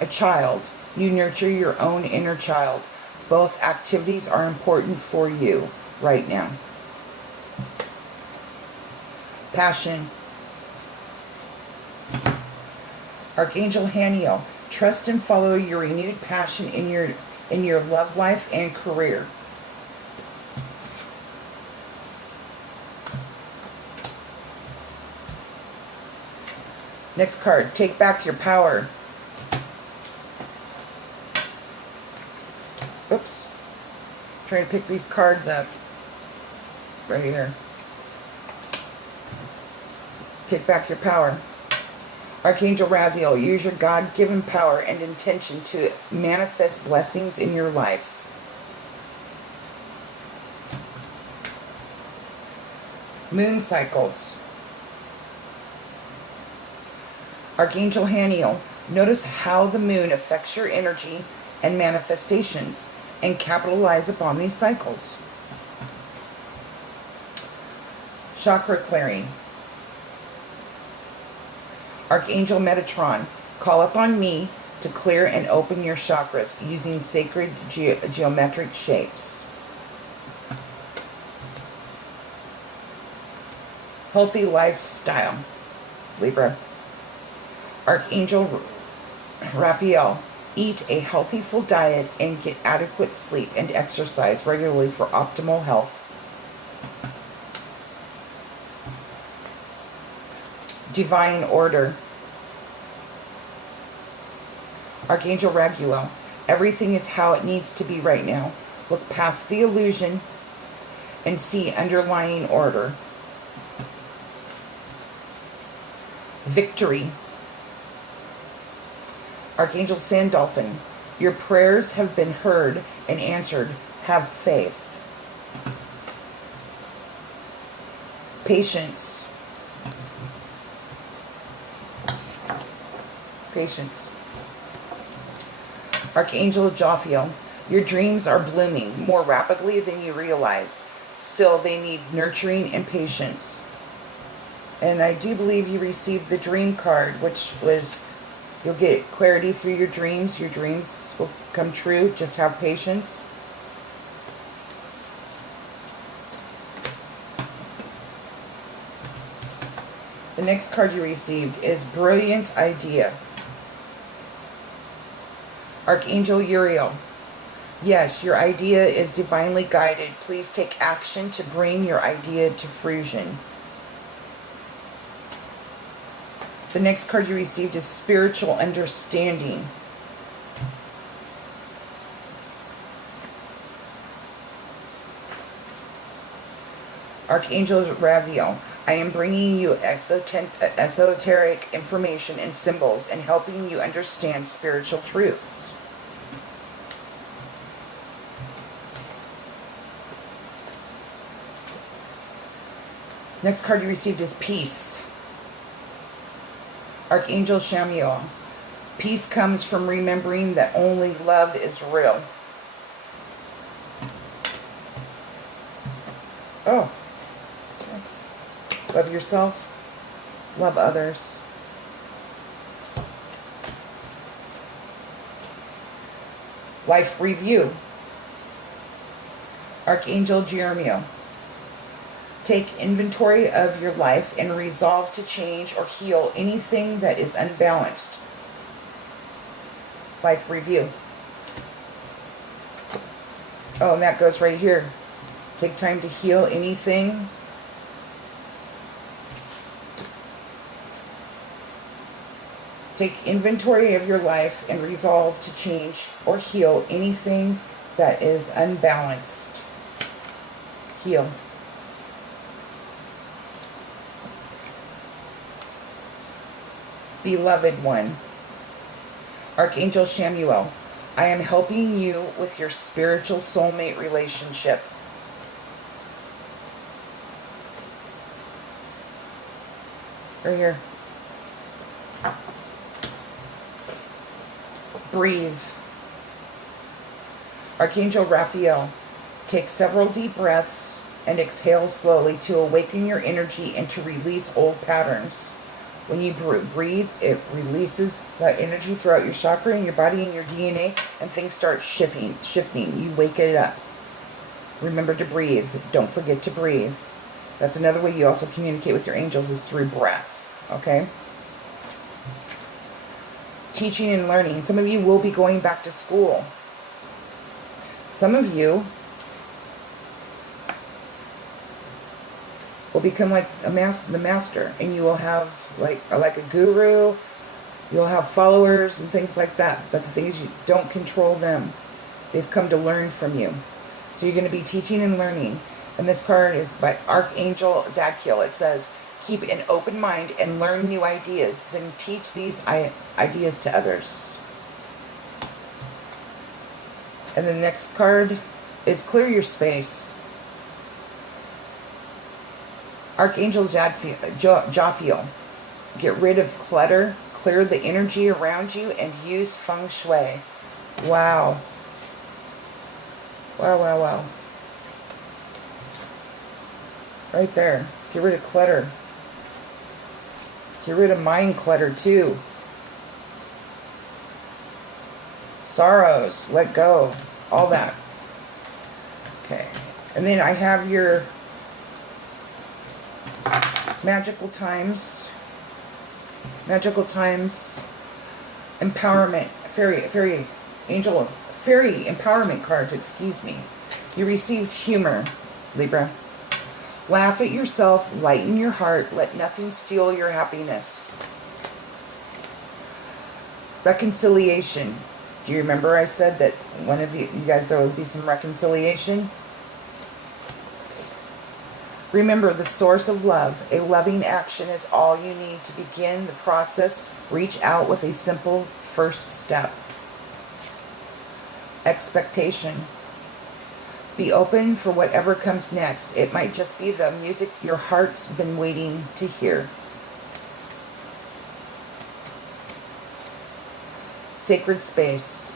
a child, you nurture your own inner child. Both activities are important for you right now. Passion. Archangel Haniel, trust and follow your renewed passion in your love life and career. Next card, take back your power. Oops. Trying to pick these cards up. Right here. Take back your power. Archangel Raziel, use your God-given power and intention to manifest blessings in your life. Moon cycles. Archangel Haniel, Notice how the moon affects your energy and manifestations, and capitalize upon these cycles. Chakra clearing. Archangel Metatron, call upon me to clear and open your chakras using sacred geometric shapes. Healthy lifestyle. Libra. Archangel Raphael, eat a healthy full diet and get adequate sleep and exercise regularly for optimal health. Divine order. Archangel Raguel, everything is how it needs to be right now. Look past the illusion and see underlying order. Victory. Archangel Sandalphon, your prayers have been heard and answered. Have faith. Patience. Patience. Archangel Jophiel, your dreams are blooming more rapidly than you realize. Still, they need nurturing and patience. And I do believe you received the dream card, which was, you'll get clarity through your dreams. Your dreams will come true. Just have patience. The next card you received is Brilliant Idea. Archangel Uriel, yes, your idea is divinely guided. Please take action to bring your idea to fruition. The next card you received is Spiritual Understanding. Archangel Raziel, I am bringing you esoteric information and symbols and helping you understand spiritual truths. Next card you received is Peace. Archangel Shamiel, peace comes from remembering that only love is real. Oh. Love yourself. Love others. Life Review. Archangel Jeremiah, take inventory of your life and resolve to change or heal anything that is unbalanced. Life Review. Oh, and that goes right here. Take time to heal anything. Take inventory of your life and resolve to change or heal anything that is unbalanced. Heal. Beloved one. Archangel Shamuel, I am helping you with your spiritual soulmate relationship. Right here. Breathe. Archangel Raphael, take several deep breaths and exhale slowly to awaken your energy and to release old patterns. When you breathe, it releases that energy throughout your chakra and your body and your DNA, and things start shifting. You wake it up. Remember to breathe. Don't forget to breathe. That's another way you also communicate with your angels, is through breath. Okay? Teaching and learning. Some of you will be going back to school. Some of you will become like the master, and you will have like a guru. You'll have followers and things like that. But the thing is, you don't control them. They've come to learn from you. So you're going to be teaching and learning. And this card is by Archangel Zadkiel. It says, keep an open mind and learn new ideas. Then teach these ideas to others. And the next card is Clear Your Space. Archangel Jophiel, get rid of clutter, clear the energy around you, and use feng shui. Wow. Wow, wow, wow. Right there. Get rid of clutter. Get rid of mind clutter too. Sorrows. Let go. All that. Okay. And then I have your magical times. Magical times. Empowerment. Fairy empowerment cards, excuse me. You received humor, Libra. Laugh at yourself, lighten your heart, let nothing steal your happiness. Reconciliation. Do you remember I said that one of you guys, there will be some reconciliation? Remember the source of love. A loving action is all you need to begin the process. Reach out with a simple first step. Expectation. Be open for whatever comes next. It might just be the music your heart's been waiting to hear. Sacred space.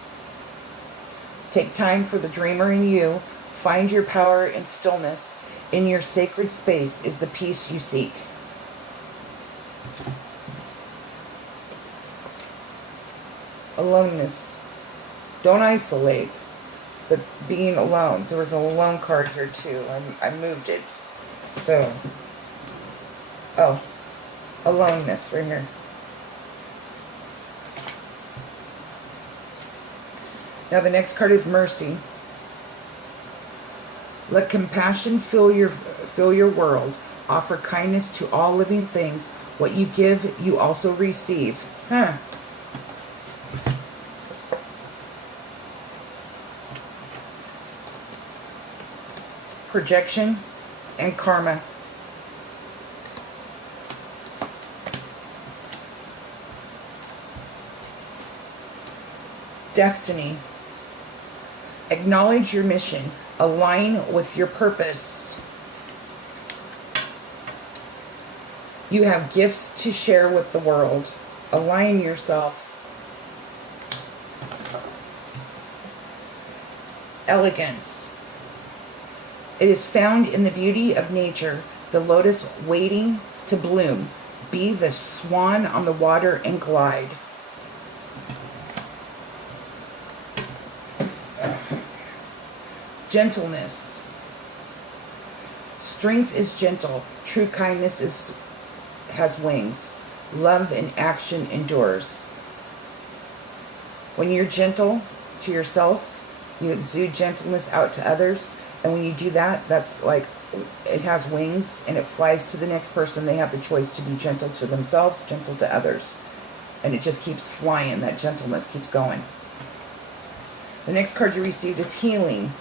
Take time for the dreamer in you. Find your power in stillness. In your sacred space is the peace you seek. Aloneness. Don't isolate, but being alone. There was a alone card here too. I moved it. So, oh, aloneness right here. Now the next card is mercy. Let compassion fill your world. Offer kindness to all living things. What you give, you also receive. Huh. Projection and karma. Destiny. Acknowledge your mission. Align with your purpose. You have gifts to share with the world. Align yourself. Elegance. It is found in the beauty of nature, the lotus waiting to bloom. Be the swan on the water and glide. Gentleness. Strength is gentle. True kindness has wings. Love in action endures. When you're gentle to yourself, you exude gentleness out to others. And when you do that, that's like, it has wings and it flies to the next person. They have the choice to be gentle to themselves, gentle to others. And it just keeps flying. That gentleness keeps going. The next card you received is healing.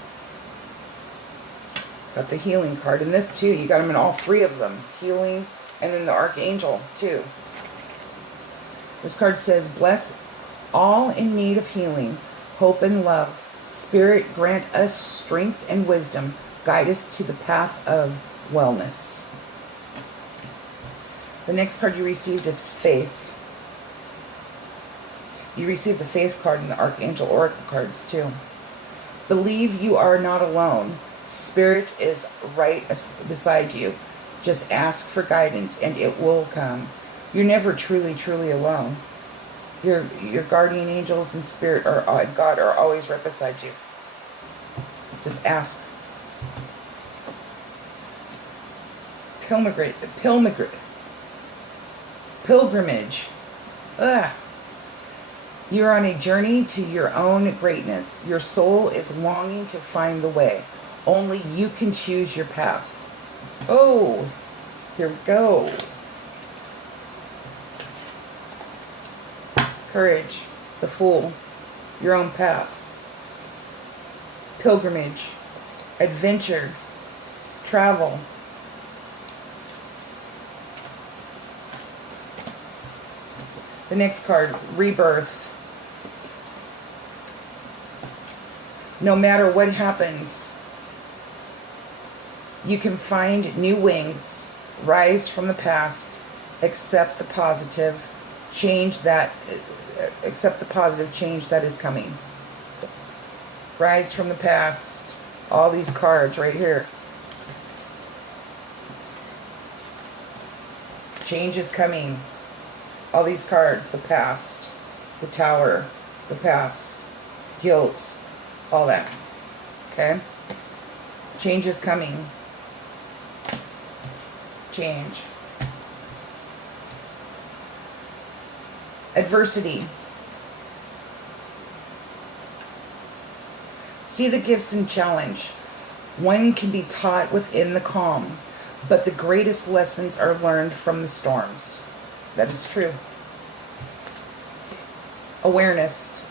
Got the healing card. And this too, you got them in all three of them. Healing, and then the archangel too. This card says, bless all in need of healing, hope and love. Spirit, grant us strength and wisdom. Guide us to the path of wellness. The next card you received is faith. You received the faith card and the Archangel Oracle cards too. Believe you are not alone. Spirit is right beside you. Just ask for guidance and it will come. You're never truly, truly alone. Your guardian angels and spirit or God are always right beside you. Just ask. Pilgrimage. You're on a journey to your own greatness. Your soul is longing to find the way. Only you can choose your path. Oh, here we go. Courage, the Fool, your own path. Pilgrimage, adventure, travel. The next card, rebirth. No matter what happens, you can find new wings, rise from the past, accept the positive, Change that, accept the positive change that is coming. Rise from the past. All these cards right here. Change is coming. All these cards, the past, the tower, the past, guilt, all that. Okay? Change is coming. Change. Adversity. See the gifts and challenge. One can be taught within the calm, but the greatest lessons are learned from the storms. That is true. Awareness.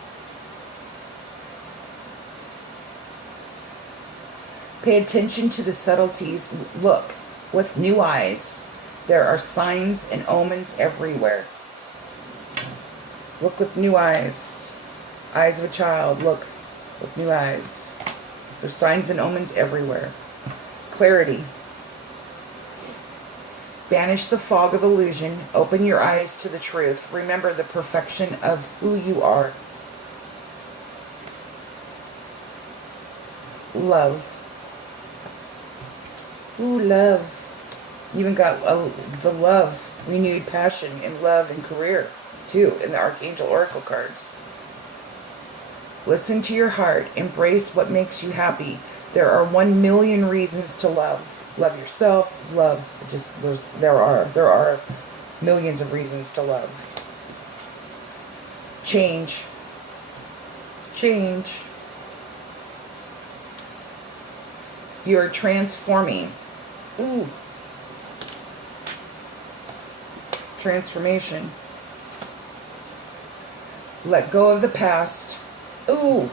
Pay attention to the subtleties. Look with new eyes. There are signs and omens everywhere. Look with new eyes. Eyes of a child. Look with new eyes. There's signs and omens everywhere. Clarity. Banish the fog of illusion. Open your eyes to the truth. Remember the perfection of who you are. Love. Ooh, love. You even got the love, renewed passion in love and career, too, in the Archangel Oracle cards. Listen to your heart. Embrace what makes you happy. There are 1,000,000 reasons to love. Love yourself. Love. There are millions of reasons to love. Change. Change. You are transforming. Ooh. Transformation. Let go of the past. Ooh.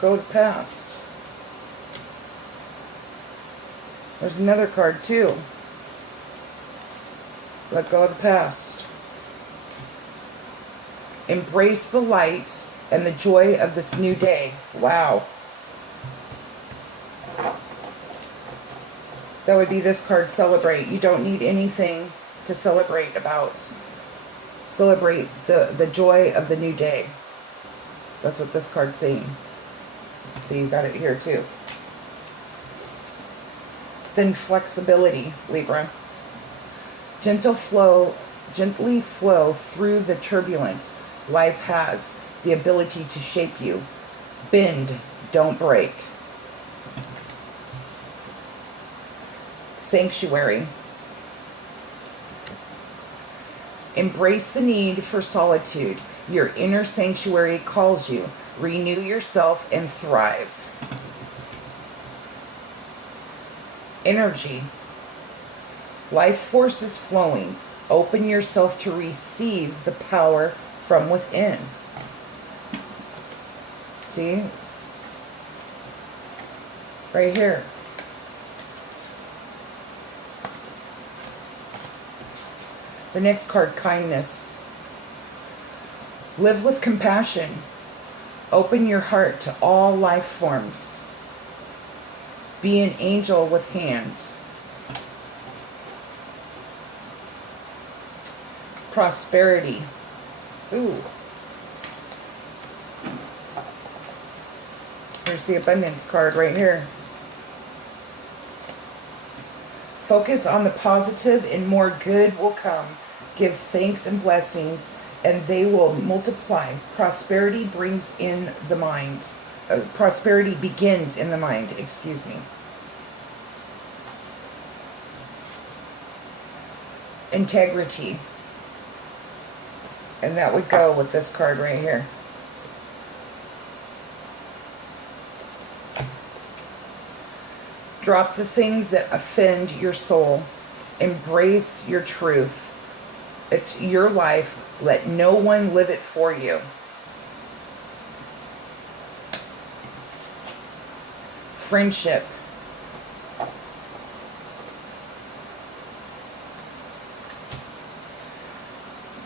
Go with the past. There's another card too. Let go of the past. Embrace the light and the joy of this new day. Wow. That would be this card, celebrate. You don't need anything to celebrate about. Celebrate the joy of the new day. That's what this card's saying. So you got it here too. Then flexibility, Libra. Gently flow through the turbulence. Life has the ability to shape you. Bend, don't break. Sanctuary. Embrace the need for solitude. Your inner sanctuary calls you. Renew yourself and thrive. Energy. Life force is flowing. Open yourself to receive the power from within. See? Right here. The next card, kindness. Live with compassion. Open your heart to all life forms. Be an angel with hands. Prosperity. Ooh. Here's the abundance card right here. Focus on the positive and more good will come. Give thanks and blessings and they will multiply. Prosperity brings in the mind. Prosperity begins in the mind, excuse me. Integrity. And that would go with this card right here. Drop the things that offend your soul. Embrace your truth. It's your life. Let no one live it for you. Friendship.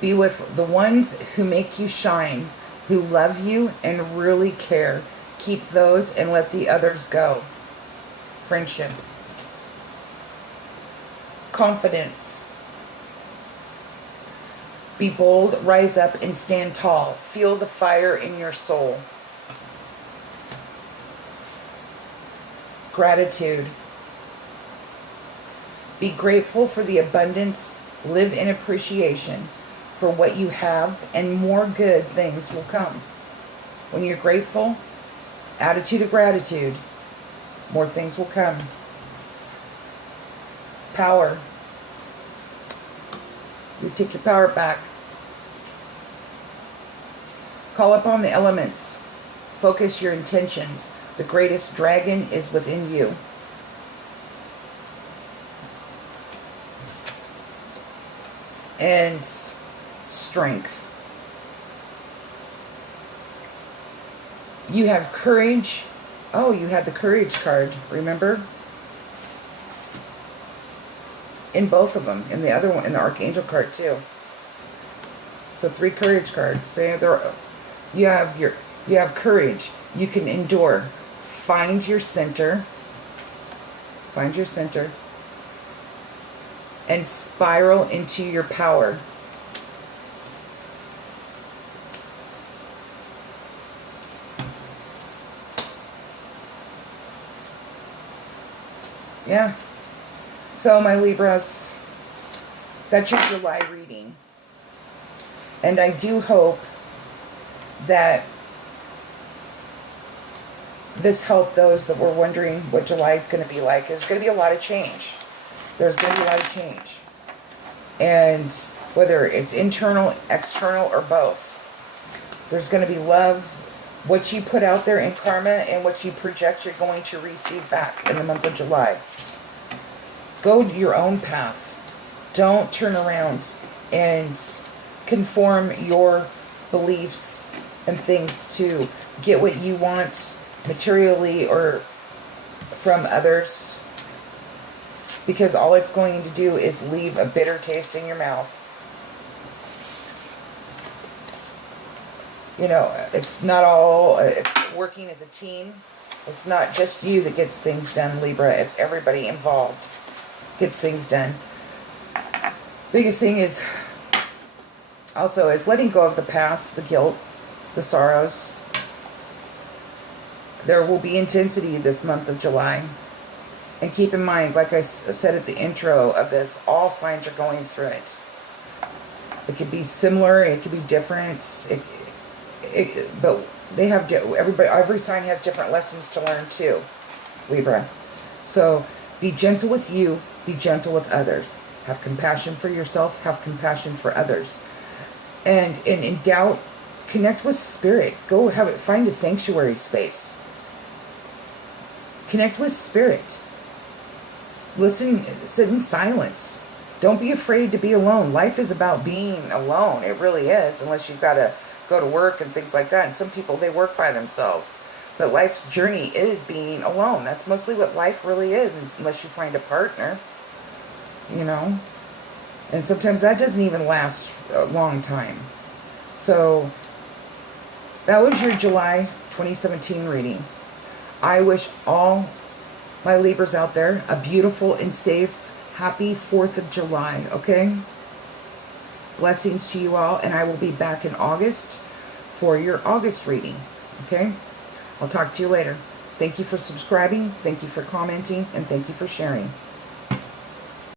Be with the ones who make you shine, who love you and really care. Keep those and let the others go. Friendship. Confidence. Be bold, rise up, and stand tall. Feel the fire in your soul. Gratitude. Be grateful for the abundance. Live in appreciation for what you have, and more good things will come. When you're grateful, attitude of gratitude, more things will come. Power. You take your power back. Call upon the elements. Focus your intentions. The greatest dragon is within you. And strength. You have courage. Oh, you had the courage card, remember? In both of them. In the other one, in the Archangel card too. So 3 courage cards. Say you have courage. You can endure. Find your center. Find your center. And spiral into your power. Yeah. So my Libras, that's your July reading. And I do hope that this helped those that were wondering what July is going to be like. There's going to be a lot of change. There's going to be a lot of change. And whether it's internal, external, or both, there's going to be love. What you put out there in karma and what you project, you're going to receive back in the month of July. Go to your own path. Don't turn around and conform your beliefs and things to get what you want materially or from others, because all it's going to do is leave a bitter taste in your mouth. You know, it's not all, it's working as a team. It's not just you that gets things done, Libra. It's everybody involved gets things done. Biggest thing is also is letting go of the past, the guilt, the sorrows. There will be intensity this month of July. And keep in mind, like I said at the intro of this, all signs are going through it. It could be similar, it could be different, but they have, every sign has different lessons to learn too, Libra. So be gentle with you, be gentle with others. Have compassion for yourself, have compassion for others. And in doubt, connect with spirit. Go find a sanctuary space. Connect with spirit. Listen, sit in silence. Don't be afraid to be alone. Life is about being alone. It really is, unless you've got to go to work and things like that. And some people, they work by themselves. But life's journey is being alone. That's mostly what life really is, unless you find a partner. You know? And sometimes that doesn't even last a long time. So, that was your July 2017 reading. I wish all my Libras out there a beautiful and safe, happy 4th of July, okay? Blessings to you all, and I will be back in August for your August reading, okay? I'll talk to you later. Thank you for subscribing, thank you for commenting, and thank you for sharing.